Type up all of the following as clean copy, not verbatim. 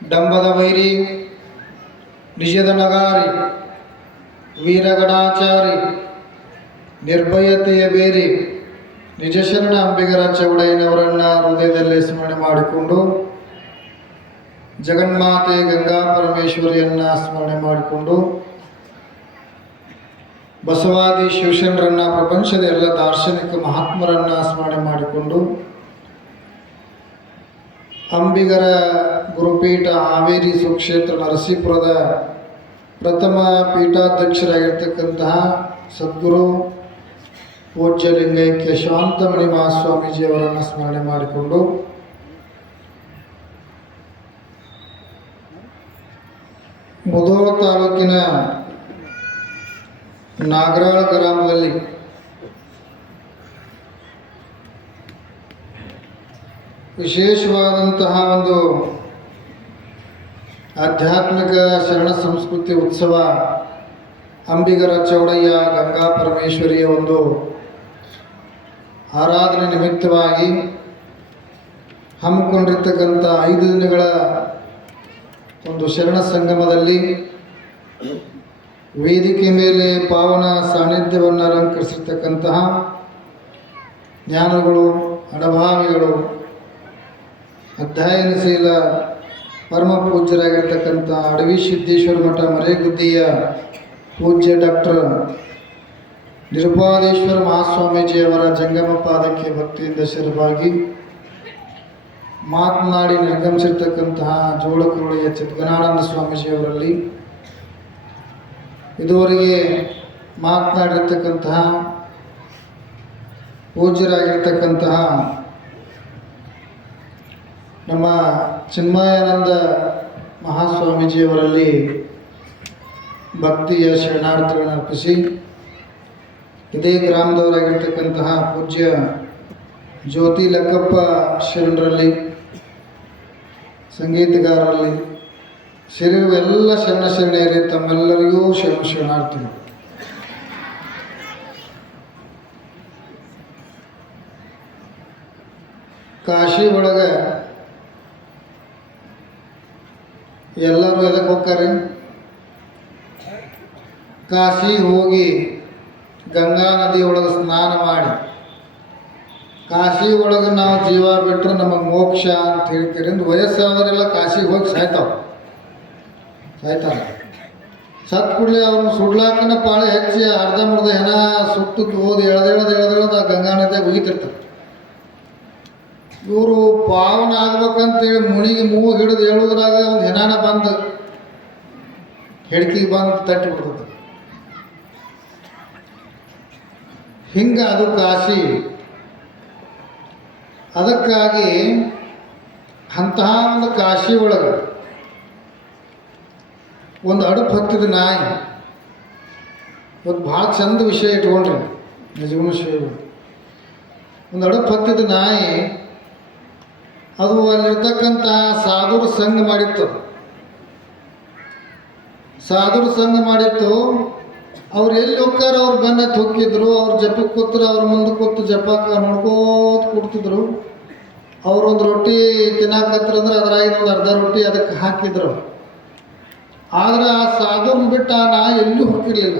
ಡಂಬದ ವೈರಿ ನಿಜದ ನಗಾರಿ ವೀರಗಣಾಚಾರಿ ನಿರ್ಭಯತೆಯ ಬೇರಿ ನಿಜಶರಣ ಅಂಬಿಗರ ಚೌಡಯ್ಯನವರನ್ನ ಹೃದಯದಲ್ಲಿ ಸ್ಮರಣೆ ಮಾಡಿಕೊಂಡು ಜಗನ್ಮಾತೆ ಗಂಗಾ ಪರಮೇಶ್ವರಿಯನ್ನ ಸ್ಮರಣೆ ಮಾಡಿಕೊಂಡು ಬಸವಾದಿ ಶಿವಶರಣರನ್ನ ಪ್ರಪಂಚದ ಎಲ್ಲ ದಾರ್ಶನಿಕ ಮಹಾತ್ಮರನ್ನ ಸ್ಮರಣೆ ಮಾಡಿಕೊಂಡು ಅಂಬಿಗರ ಗುರುಪೀಠ ಹಾವೇರಿ ಸುಕ್ಷೇತ್ರ ನರಸೀಪುರದ ಪ್ರಥಮ ಪೀಠಾಧ್ಯಕ್ಷರಾಗಿರ್ತಕ್ಕಂತಹ ಸದ್ಗುರು ಪೂಜ್ಯ ಲಿಂಗೈಕ್ಯ ಶಾಂತಮಣಿ ಮಹಾಸ್ವಾಮೀಜಿಯವರನ್ನು ಸ್ಮರಣೆ ಮಾಡಿಕೊಂಡು ಮುಧೋಳ ತಾಲೂಕಿನ ನಾಗರಾಳ ಗ್ರಾಮದಲ್ಲಿ ವಿಶೇಷವಾದಂತಹ ಒಂದು ಆಧ್ಯಾತ್ಮಿಕ ಶರಣ ಸಂಸ್ಕೃತಿ ಉತ್ಸವ ಅಂಬಿಗರ ಚೌಡಯ್ಯ ಗಂಗಾ ಪರಮೇಶ್ವರಿಯ ಒಂದು ಆರಾಧನೆ ನಿಮಿತ್ತವಾಗಿ ಹಮ್ಮಿಕೊಂಡಿರ್ತಕ್ಕಂಥ 5 ದಿನಗಳ ಒಂದು ಶರಣ ಸಂಗಮದಲ್ಲಿ ವೇದಿಕೆ ಮೇಲೆ ಪಾವನ ಸಾನ್ನಿಧ್ಯವನ್ನು ಅಲಂಕರಿಸಿರ್ತಕ್ಕಂತಹ ಜ್ಞಾನಗಳು ಅನುಭಾವಿಗಳು ಅಧ್ಯಯನಶೀಲ ಪರಮ ಪೂಜ್ಯರಾಗಿರ್ತಕ್ಕಂಥ ಅಡವಿ ಸಿದ್ದೇಶ್ವರ ಮಠ ಮರೇಗುದ್ದಿಯ ಪೂಜ್ಯ ಡಾಕ್ಟರ್ ನಿರುಪಾದೇಶ್ವರ ಮಹಾಸ್ವಾಮೀಜಿಯವರ ಜಂಗಮ ಪಾದಕ್ಕೆ ಭಕ್ತಿಯಿಂದ ಶಿರವಾಗಿ ಮಾತನಾಡಿ ನಿರ್ಗಮಿಸಿರ್ತಕ್ಕಂತಹ ಜೋಳಕುರುಳಿಯ ಚಿದ್ಗನಾನಂದ ಸ್ವಾಮೀಜಿಯವರಲ್ಲಿ ಇದುವರೆಗೆ ಮಾತನಾಡಿರ್ತಕ್ಕಂತಹ ಪೂಜ್ಯರಾಗಿರ್ತಕ್ಕಂತಹ ನಮ್ಮ ಚಿನ್ಮಯಾನಂದ ಮಹಾಸ್ವಾಮೀಜಿಯವರಲ್ಲಿ ಭಕ್ತಿಯ ಶರಣಾರ್ಥಿಗಳನ್ನು ಅರ್ಪಿಸಿ ಇದೇ ಗ್ರಾಮದವರಾಗಿರ್ತಕ್ಕಂತಹ ಪೂಜ್ಯ ಜ್ಯೋತಿ ಲಕ್ಕಪ್ಪ ಶರಣರಲ್ಲಿ ಸಂಗೀತಗಾರರಲ್ಲಿ ಸೇರಿರುವ ಎಲ್ಲ ಶರಣೆಯರೇ ತಮ್ಮೆಲ್ಲರಿಗೂ ಶರಣಾರ್ಥಿಗಳು. ಕಾಶಿ ಒಳಗೆ ಎಲ್ಲರೂ ಎದಕ್ಕೆ ಹೋಗ್ತಾರೆ? ಕಾಶಿ ಹೋಗಿ ಗಂಗಾ ನದಿ ಒಳಗೆ ಸ್ನಾನ ಮಾಡಿ ಕಾಶಿ ಒಳಗೆ ನಾವು ಜೀವ ಬಿಟ್ಟರೆ ನಮಗೆ ಮೋಕ್ಷ ಅಂತ ಹೇಳ್ತೀರಿಂದ ವಯಸ್ಸಾದವರೆಲ್ಲ ಕಾಶಿಗೆ ಹೋಗಿ ಸಾಯ್ತಾರೆ. ಸತ್ ಕೂಡಲೇ ಅವ್ರನ್ನ ಸುಡ್ಲಾಕಿನ ಪಾಳೆ ಹೆಚ್ಚಿ ಅರ್ಧಂಬರ್ಧ ಹೆಣ ಸುಟ್ಟು ಓದಿ ಎಳೆದೇಳದ ಗಂಗಾ ನದಿಯಾಗ ಹೋಗಿತಿರ್ತಾರೆ. ಇವರು ಪಾವನ ಆಗ್ಬೇಕಂತೇಳಿ ಮುಣಿಗೆ ಮೂಗು ಹಿಡಿದು ಹೇಳೋದ್ರಾಗ ಒಂದು ಹೆಣಾನ ಬಂದು ಹೆಡ್ಕಿಗೆ ಬಂದು ತಟ್ಟಿ ಬಿಡ್ತದೆ. ಹಿಂಗೆ ಅದು ಕಾಶಿ. ಅದಕ್ಕಾಗಿ ಅಂತಹ ಒಂದು ಕಾಶಿ ಒಳಗೆ ಒಂದು ಅಡುಪು ಹತ್ತಿದ ನಾಯಿ ಒಂದು ಭಾಳ ಚಂದ ವಿಷಯ ಇಟ್ಕೊಂಡ್ರಿ ನಿಜವೂ ವಿಷಯಗಳು. ಒಂದು ಅಡುಪು ಹತ್ತಿದ ನಾಯಿ ಅದು ಅಲ್ಲಿರ್ತಕ್ಕಂಥ ಸಾಧುರ ಸಂಘ ಮಾಡಿತ್ತು. ಸಾಧುರ ಸಂಘ ಮಾಡಿತ್ತು. ಅವ್ರು ಎಲ್ಲಿ ಹೋಗ್ತಾರ ಅವ್ರು ಬೆನ್ನ ಹೊಕ್ಕಿದ್ರು. ಅವ್ರು ಜಪಕ್ಕೆ ಕೂತ್ರು, ಅವ್ರ ಮುಂದೆ ಕೂತು ಜಪಕ್ಕೆ ನೋಡ್ಕೋತ ಕೊಡ್ತಿದ್ರು. ಅವ್ರೊಂದು ರೊಟ್ಟಿ ತಿನ್ನಾಕತ್ರಂದ್ರೆ ಅದ್ರಾಗಿನ ಒಂದು ಅರ್ಧ ರೊಟ್ಟಿ ಅದಕ್ಕೆ ಹಾಕಿದ್ರು. ಆದ್ರೆ ಆ ಸಾಧುನ ಬಿಟ್ಟು ಆ ನಾಯಿ ಎಲ್ಲೂ ಹೋಗಿರ್ಲಿಲ್ಲ.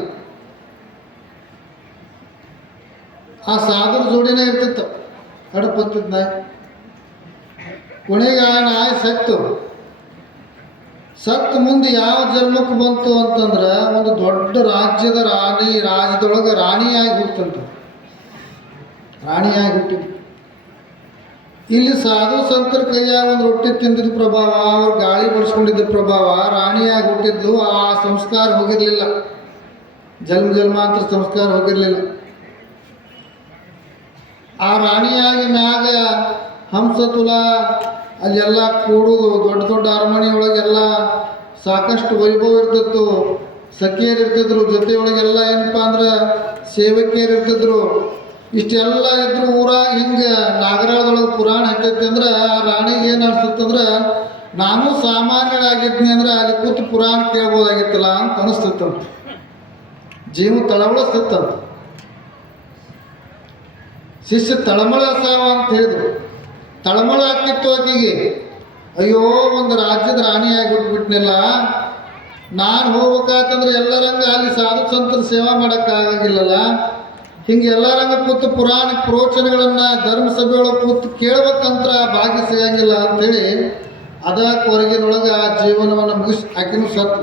ಆ ಸಾಧುರ ಜೋಡಿನೇ ಇರ್ತಿತ್ತು ಅಡುಪು ಹತ್ತಿದ ನಾಯಿ. ಕೊನೆಗೆ ಆ ನಾಯಿ ಸತ್ತು ಮುಂದೆ ಯಾವ ಜನ್ಮಕ್ಕೆ ಬಂತು ಅಂತಂದ್ರೆ ಒಂದು ದೊಡ್ಡ ರಾಜ್ಯದ ರಾಜ್ಯದೊಳಗೆ ರಾಣಿಯಾಗಿ ಹುಟ್ಟಂತ. ರಾಣಿಯಾಗಿ ಹುಟ್ಟಿದ್ದು. ಇಲ್ಲಿ ಸಾಧು ಸಂತರ ಕೈಯಾಗ ಒಂದು ರೊಟ್ಟಿ ತಿಂದಿದ್ದ ಪ್ರಭಾವ, ಅವ್ರು ಗಾಳಿ ಬಡಿಸ್ಕೊಂಡಿದ್ದ ಪ್ರಭಾವ ರಾಣಿಯಾಗಿ ಹುಟ್ಟಿದ್ಲು. ಆ ಸಂಸ್ಕಾರ ಹೋಗಿರಲಿಲ್ಲ, ಜನ್ಮಾಂತರ ಸಂಸ್ಕಾರ ಹೋಗಿರಲಿಲ್ಲ. ಆ ರಾಣಿಯಾಗಿ ಮ್ಯಾಗ ಹಂಸತುಲ ಅಲ್ಲೆಲ್ಲ ಕೂಡುದು, ದೊಡ್ಡ ದೊಡ್ಡ ಅರಮನೆಯೊಳಗೆಲ್ಲ ಸಾಕಷ್ಟು ವೈಭವ ಇರ್ತಿತ್ತು. ಸಖಿಯರು ಇರ್ತಿದ್ರು, ಜೊತೆಯೊಳಗೆಲ್ಲ ಏನಪ್ಪ ಅಂದ್ರೆ ಸೇವಕಿಯರು ಇರ್ತಿದ್ರು. ಇಷ್ಟೆಲ್ಲ ಇದ್ರು ಊರಾಗ. ಹಿಂಗೆ ನಾಗರಾಳದೊಳಗೆ ಪುರಾಣ ಹತ್ತೈತಿ ಅಂದ್ರೆ ಆ ರಾಣಿಗೆ ಏನು ಅನಿಸ್ತಂದ್ರೆ ನಾನು ಸಾಮಾನ್ಯರಾಗಿದ್ನಿ ಅಂದ್ರೆ ಅಲ್ಲಿ ಕೂತು ಪುರಾಣ ಕೇಳ್ಬೋದಾಗಿತ್ತಲ್ಲ ಅಂತ ಅನಿಸ್ತಿತ್ತಂತ. ಜೀವ ತಳವಳಿಸ್ತಿತ್ತಂತ. ಶಿಷ್ಯ ತಳಮಳ ಸಾವ ಅಂತ ಹೇಳಿದ್ರು. ತಳಮಳ ಆಗ್ತಿತ್ತು ಆಕೆಗೆ. ಅಯ್ಯೋ ಒಂದು ರಾಜ್ಯದ ರಾಣಿಯಾಗಿ ಹುಟ್ಬಿಟ್ನಿಲ್ಲ, ನಾನು ಹೋಗ್ಬೇಕಾತಂದ್ರೆ ಎಲ್ಲರಂಗ ಅಲ್ಲಿ ಸಾಧು ಸಂತರ ಸೇವಾ ಮಾಡೋಕ್ಕಾಗಂಗಿಲ್ಲಲ್ಲ, ಹಿಂಗೆ ಎಲ್ಲರಂಗ ಕೂತು ಪುರಾಣ ಪ್ರವಚನಗಳನ್ನು ಧರ್ಮಸಭೆಯೊಳಗೆ ಕೂತು ಕೇಳ್ಬೇಕಂತ ಭಾಗ್ಯ ಸಿಗಂಗಿಲ್ಲ ಅಂಥೇಳಿ ಅದಕ್ಕೆ ಹೊರಗಿನೊಳಗೆ ಆ ಜೀವನವನ್ನು ಮುಗಿಸಿ ಆಕಿನೂ ಸತ್ತು.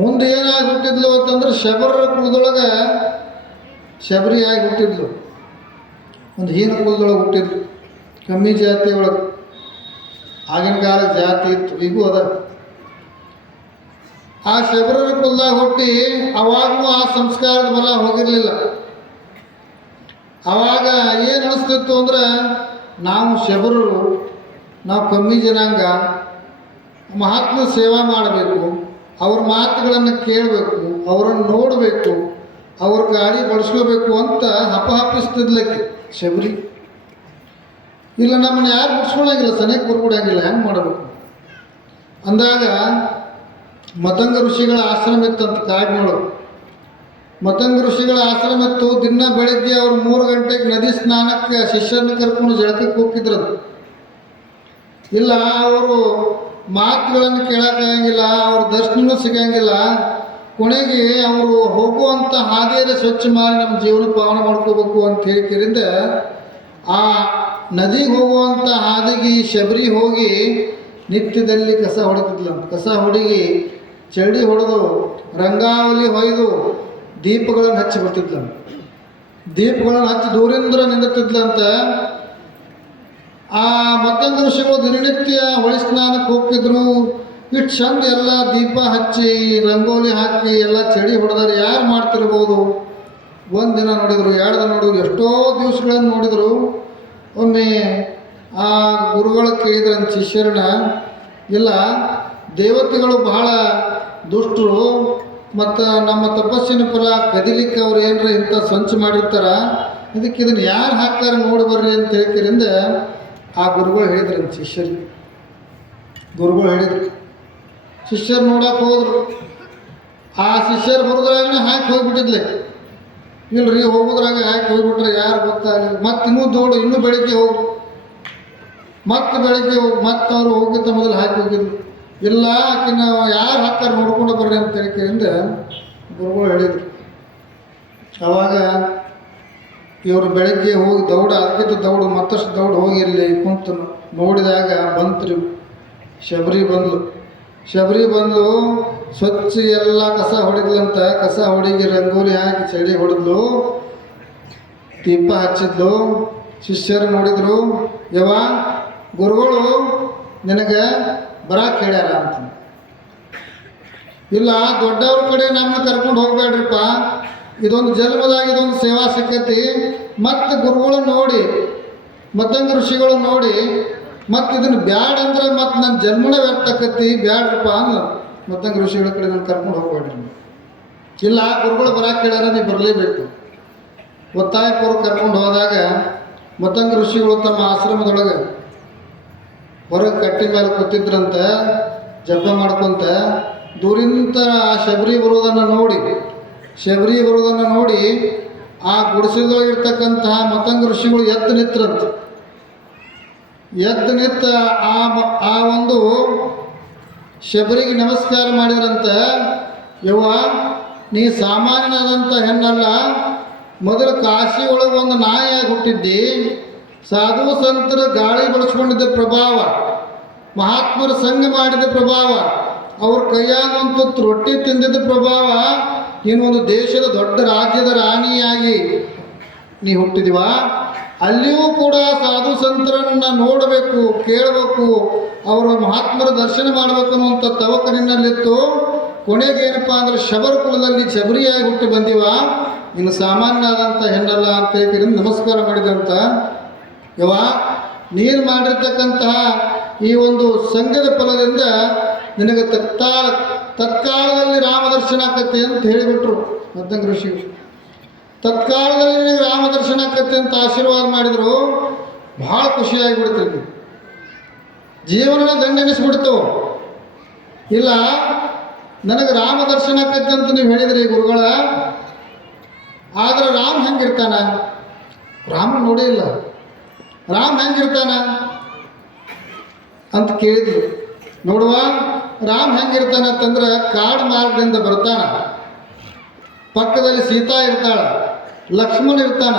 ಮುಂದೆ ಏನಾಗಿ ಹುಟ್ಟಿದ್ಲು ಅಂತಂದ್ರೆ ಶಬರರ ಕುಲದೊಳಗೆ ಶಬರಿಯಾಗಿ ಹುಟ್ಟಿದ್ಲು. ಒಂದು ಹೀನ ಕುಲದೊಳಗೆ ಹುಟ್ಟಿದ್ಲು, ಕಮ್ಮಿ ಜಾತಿ ಒಳಗೆ. ಆಗಿನ ಕಾಲ ಜಾತಿ ಇತ್ತು, ಈಗೂ ಅದ. ಆ ಶಬರರ ಕುಲದಾಗ ಹುಟ್ಟಿ ಅವಾಗೂ ಆ ಸಂಸ್ಕಾರದ ಬಲ ಹೋಗಿರಲಿಲ್ಲ. ಅವಾಗ ಏನು ಅನಿಸ್ತಿತ್ತು ಅಂದ್ರೆ ನಾವು ಶಬರರು, ನಾವು ಕಮ್ಮಿ ಜನಾಂಗ, ಮಹಾತ್ಮ ಸೇವಾ ಮಾಡಬೇಕು, ಅವ್ರ ಮಾತುಗಳನ್ನು ಕೇಳಬೇಕು, ಅವರನ್ನು ನೋಡಬೇಕು, ಅವ್ರ ಗಾಡಿ ಬಳಸ್ಕೋಬೇಕು ಅಂತ ಹಪಹಪಿಸ್ತಿದ್ಲಕ್ಕೆ ಶಬರಿ. ಇಲ್ಲ ನಮ್ಮನ್ನ ಯಾರು ಬಿಡ್ಸ್ಕೊಳಂಗಿಲ್ಲ, ಸನಿಯಕ್ಕೆ ಬರ್ಬಿಡಂಗಿಲ್ಲ, ಹೆಂಗೆ ಮಾಡಬೇಕು ಅಂದಾಗ ಮತಂಗ ಋಷಿಗಳ ಆಶ್ರಮ ಇತ್ತಂತ ಕಾಡಿನೊಳಗೆ. ಮತಂಗ ಋಷಿಗಳ ಆಶ್ರಮ ಇತ್ತು. ದಿನ ಬೆಳಗ್ಗೆ ಅವ್ರು 3 ಗಂಟೆಗೆ ನದಿ ಸ್ನಾನಕ್ಕೆ ಶಿಷ್ಯರನ್ನ ಕರ್ಕೊಂಡು ಜಳಕಕ್ಕೆ ಹೋಗ್ತಿದ್ರಂತ. ಇಲ್ಲ ಅವರು ಮಾತುಗಳನ್ನು ಕೇಳೋಕ್ಕಾಗಂಗಿಲ್ಲ, ಅವ್ರ ದರ್ಶನವೂ ಸಿಗಂಗಿಲ್ಲ. ಕೊನೆಗೆ ಅವರು ಹೋಗುವಂಥ ಹಾದಿಯರೇ ಸ್ವಚ್ಛ ಮಾಡಿ ನಮ್ಮ ಜೀವನ ಪಾವನ ಮಾಡ್ಕೋಬೇಕು ಅಂತ ಹೇಳಿಕೆರಿಂದ ಆ ನದಿಗೆ ಹೋಗುವಂಥ ಹಾದಿಗೆ ಶಬರಿ ಹೋಗಿ ನಿತ್ಯದಲ್ಲಿ ಕಸ ಹೊಡಿತಿದ್ಲಂತ. ಕಸ ಹೊಡಿಗಿ ಚಡಿ ಹೊಡೆದು ರಂಗಾವಲಿ ಹೊಯ್ದು ದೀಪಗಳನ್ನು ಹಚ್ಚಿ ಬರ್ತಿದ್ಲಂತ. ದೀಪಗಳನ್ನು ಹಚ್ಚಿ ದೂರಿಂದ ನಿಂದಿರ್ತಿದ್ಲಂತ. ಆ ಮತ್ತಂಗ ಋಷಿಗಳು ದಿನನಿತ್ಯ ಹೊಳಿ ಸ್ನಾನಕ್ಕೆ ಹೋಗ್ತಿದ್ರು. ಇಷ್ಟು ಚಂದ ಎಲ್ಲ ದೀಪ ಹಚ್ಚಿ ರಂಗೋಲಿ ಹಾಕಿ ಎಲ್ಲ ಚಡಿ ಹೊಡೆದಾರೆ, ಯಾರು ಮಾಡ್ತಿರ್ಬೋದು? ಒಂದು ದಿನ ನೋಡಿದರು, 2 ದಿನ ನೋಡಿದ್ರು, ಎಷ್ಟೋ ದಿವಸಗಳನ್ನು ನೋಡಿದರು. ಒಮ್ಮೆ ಆ ಗುರುಗಳು ಕೇಳಿದ್ರಂತ ಶಿಷ್ಯರನ್ನ, ಇಲ್ಲ ದೇವತೆಗಳು ಬಹಳ ದುಷ್ಟರು, ಮತ್ತು ನಮ್ಮ ತಪಸ್ಸಿನ ಫಲ ಕದಿಲಿಕ್ಕೆ ಅವ್ರು ಏನರ ಇಂಥ ಸಂಚು ಮಾಡಿರ್ತಾರ, ಇದಕ್ಕೆ ಇದನ್ನು ಯಾರು ಹಾಕ್ತಾರೆ ನೋಡಿ ಬರ್ರಿ ಅಂತ ಹೇಳ್ಕಿರಿಂದ ಆ ಗುರುಗಳು ಹೇಳಿದ್ರಂತ ಶಿಷ್ಯರಿಗೆ. ಗುರುಗಳು ಹೇಳಿದ್ರು, ಶಿಷ್ಯರು ನೋಡಕ್ಕೆ ಹೋದ್ರು. ಆ ಶಿಷ್ಯರು ಬರೋದ್ರಾಗ ಹಾಕಿ ಹೋಗ್ಬಿಟ್ಟಿದ್ಲೆ. ಇಲ್ರಿ ಹೋಗೋದ್ರಾಗ ಹಾಕಿ ಹೋಗ್ಬಿಟ್ರೆ ಯಾರು ಗೊತ್ತಾಗಲಿಲ್ಲ. ಮತ್ತು ಇನ್ನೂ ಬೆಳಗ್ಗೆ ಹೋಗ್ರು, ಮತ್ತೆ ಬೆಳಗ್ಗೆ ಮತ್ತೆ ಅವರು ಹೋಗಿದ್ದ ಮೊದಲು ಹಾಕಿ ಹೋಗಿದ್ರು. ಇಲ್ಲ ಆಕಿನ ಯಾರು ಹಾಕ್ತಾರೆ ನೋಡ್ಕೊಂಡು ಬರ್ರಿ ಅಂತ ಹೇಳಿಕೆಯಿಂದ ಗುರುಗಳು ಹೇಳಿದರು. ಆವಾಗ ಇವರು ಬೆಳಗ್ಗೆ ಹೋಗಿ ಅದಕ್ಕಿಂತ ಮತ್ತಷ್ಟು ದೌಡು ಹೋಗಿ ಇಲ್ಲಿ ಕುಂತು ನೋಡಿದಾಗ ಬಂತ್ರಿ ಶಬರಿ ಬಂದ್ಲು. ಸ್ವಚ್ಛ ಎಲ್ಲ ಕಸ ಹೊಡಿದ್ಲಂತ. ಕಸ ಹೊಡಿಗೆ ರಂಗೋಲಿ ಹಾಕಿ ಚಡಿ ಹೊಡೆದ್ಲು, ದೀಪ ಹಚ್ಚಿದ್ಲು. ಶಿಷ್ಯರು ನೋಡಿದ್ರು, ಯವ್ವ ಗುರುಗಳು ನಿನಗೆ ಬರಾಕ್ ಹೇಳ್ಯಾರ ಅಂತ. ಇಲ್ಲ ದೊಡ್ಡವ್ರ ಕಡೆ ನಮ್ಮನ್ನ ಕರ್ಕೊಂಡು ಹೋಗ್ಬೇಡ್ರಿಪ್ಪ, ಇದೊಂದು ಜನ್ಮದಾಗ ಇದೊಂದು ಸೇವಾ ಸಿಕ್ಕತಿ. ಮತ್ತು ಗುರುಗಳು ನೋಡಿ, ಮತ್ತಂಗ ಋಷಿಗಳು ನೋಡಿ, ಮತ್ತು ಇದನ್ನು ಬ್ಯಾಡ ಅಂದ್ರೆ ಮತ್ತು ನನ್ನ ಜನ್ಮನ ವ್ಯರ್ಥ ಆಕತಿ, ಬ್ಯಾಡ್ರಪ್ಪ ಅಂದ್ರೆ ಮತ್ತಂಗ ಋಷಿಗಳ ಕಡೆ ನಾನು ಕರ್ಕೊಂಡು ಹೋಗ್ಬೇಡ್ರಿ. ಇಲ್ಲ ಗುರುಗಳು ಬರಾಕ್ ಹೇಳ್ಯಾರ, ನೀವು ಬರಲೇಬೇಕು. ಒತ್ತಾಯಪೂರ್ವಕ ಕರ್ಕೊಂಡು ಹೋದಾಗ ಮತ್ತಂಗ ಋಷಿಗಳು ತಮ್ಮ ಆಶ್ರಮದೊಳಗೆ ಹೊರಗೆ ಕಟ್ಟಿ ಮೇಲೆ ಕೂತಿದ್ರಂತ, ಜಪ ಮಾಡ್ಕೊತ. ದೂರಿಂದ ಆ ಶಬರಿ ಬರೋದನ್ನು ನೋಡಿ ಆ ಗುಡಿಸಲೊಳಗಿರ್ತಕ್ಕಂತಹ ಮತಂಗ ಋಷಿಗಳು ಎದ್ದು ನಿಂತ್ರಂತ. ಎದ್ದು ನಿಂತ ಆ ಒಂದು ಶಬರಿಗೆ ನಮಸ್ಕಾರ ಮಾಡಿದ್ರಂತ. ಯವ್ವ ನೀ ಸಾಮಾನ್ಯನಾದಂಥ ಹೆಣ್ಣಲ್ಲ, ಮೊದಲು ಕಾಶಿ ಒಳಗೆ ಒಂದು ನಾಯಿಯಾಗಿ ಹುಟ್ಟಿದ್ದಿ. ಸಾಧು ಸಂತರ ಗಾಳಿ ಬಳಸ್ಕೊಂಡಿದ್ದ ಪ್ರಭಾವ, ಮಹಾತ್ಮರ ಸಂಘ ಮಾಡಿದ ಪ್ರಭಾವ, ಅವ್ರ ಕೈಯಾಗಂತೂ ರೊಟ್ಟಿ ತಿಂದಿದ್ದ ಪ್ರಭಾವ, ಇನ್ನೊಂದು ದೇಶದ ದೊಡ್ಡ ರಾಜ್ಯದ ರಾಣಿಯಾಗಿ ನೀ ಹುಟ್ಟಿದಿವ. ಅಲ್ಲಿಯೂ ಕೂಡ ಸಾಧು ಸಂತರನ್ನು ನೋಡಬೇಕು, ಕೇಳಬೇಕು, ಅವರ ಮಹಾತ್ಮರ ದರ್ಶನ ಮಾಡಬೇಕು ಅನ್ನುವಂಥ ತವಕ ನಿನ್ನಲ್ಲಿತ್ತು. ಕೊನೆಗೇನಪ್ಪ ಅಂದ್ರೆ ಶಬರ ಕುಲದಲ್ಲಿ ಶಬರಿಯಾಗಿ ಹುಟ್ಟಿ ಬಂದಿವ, ಇನ್ನು ಸಾಮಾನ್ಯ ಆದಂಥ ಹೆಣ್ಣಲ್ಲ ಅಂತ ಹೇಳಿ ನಮಸ್ಕಾರ ಮಾಡಿದಂತ. ಯವ್ವ ನೀನು ಮಾಡಿರ್ತಕ್ಕಂತಹ ಈ ಒಂದು ಸಂಘದ ಫಲದಿಂದ ನಿನಗೆ ತತ್ಕಾಲದಲ್ಲಿ ರಾಮದರ್ಶನ ಆಕತ್ತೆ ಅಂತ ಹೇಳಿಬಿಟ್ರು ಮತ್ತಂಗ ಋಷಿಗಳು. ತತ್ಕಾಲದಲ್ಲಿ ನಿನಗೆ ರಾಮದರ್ಶನ ಆಕತ್ತೆ ಅಂತ ಆಶೀರ್ವಾದ ಮಾಡಿದರು. ಭಾಳ ಖುಷಿಯಾಗಿಬಿಡ್ತೀವಿ, ಜೀವನ ದಂಡೆನಿಸ್ಬಿಡ್ತು. ಇಲ್ಲ ನನಗೆ ರಾಮದರ್ಶನ ಆಕತ್ತೆ ಅಂತ ನೀವು ಹೇಳಿದ್ರಿ ಗುರುಗಳ, ಆದರೆ ರಾಮ ಹೆಂಗಿರ್ತಾನ? ರಾಮ ನೋಡಿ ಇಲ್ಲ, ರಾಮ ಹೆಂಗಿರ್ತಾನ? ಅಂತ ಕೇಳಿದ್ರು. ನೋಡುವ ರಾಮ್ ಹೆಂಗಿರ್ತಾನೆ ಅಂತಂದ್ರೆ ಕಾಡು ಮಾರ್ಗದಿಂದ ಬರ್ತಾನ, ಪಕ್ಕದಲ್ಲಿ ಸೀತಾ ಇರ್ತಾಳ, ಲಕ್ಷ್ಮಣ ಇರ್ತಾನ,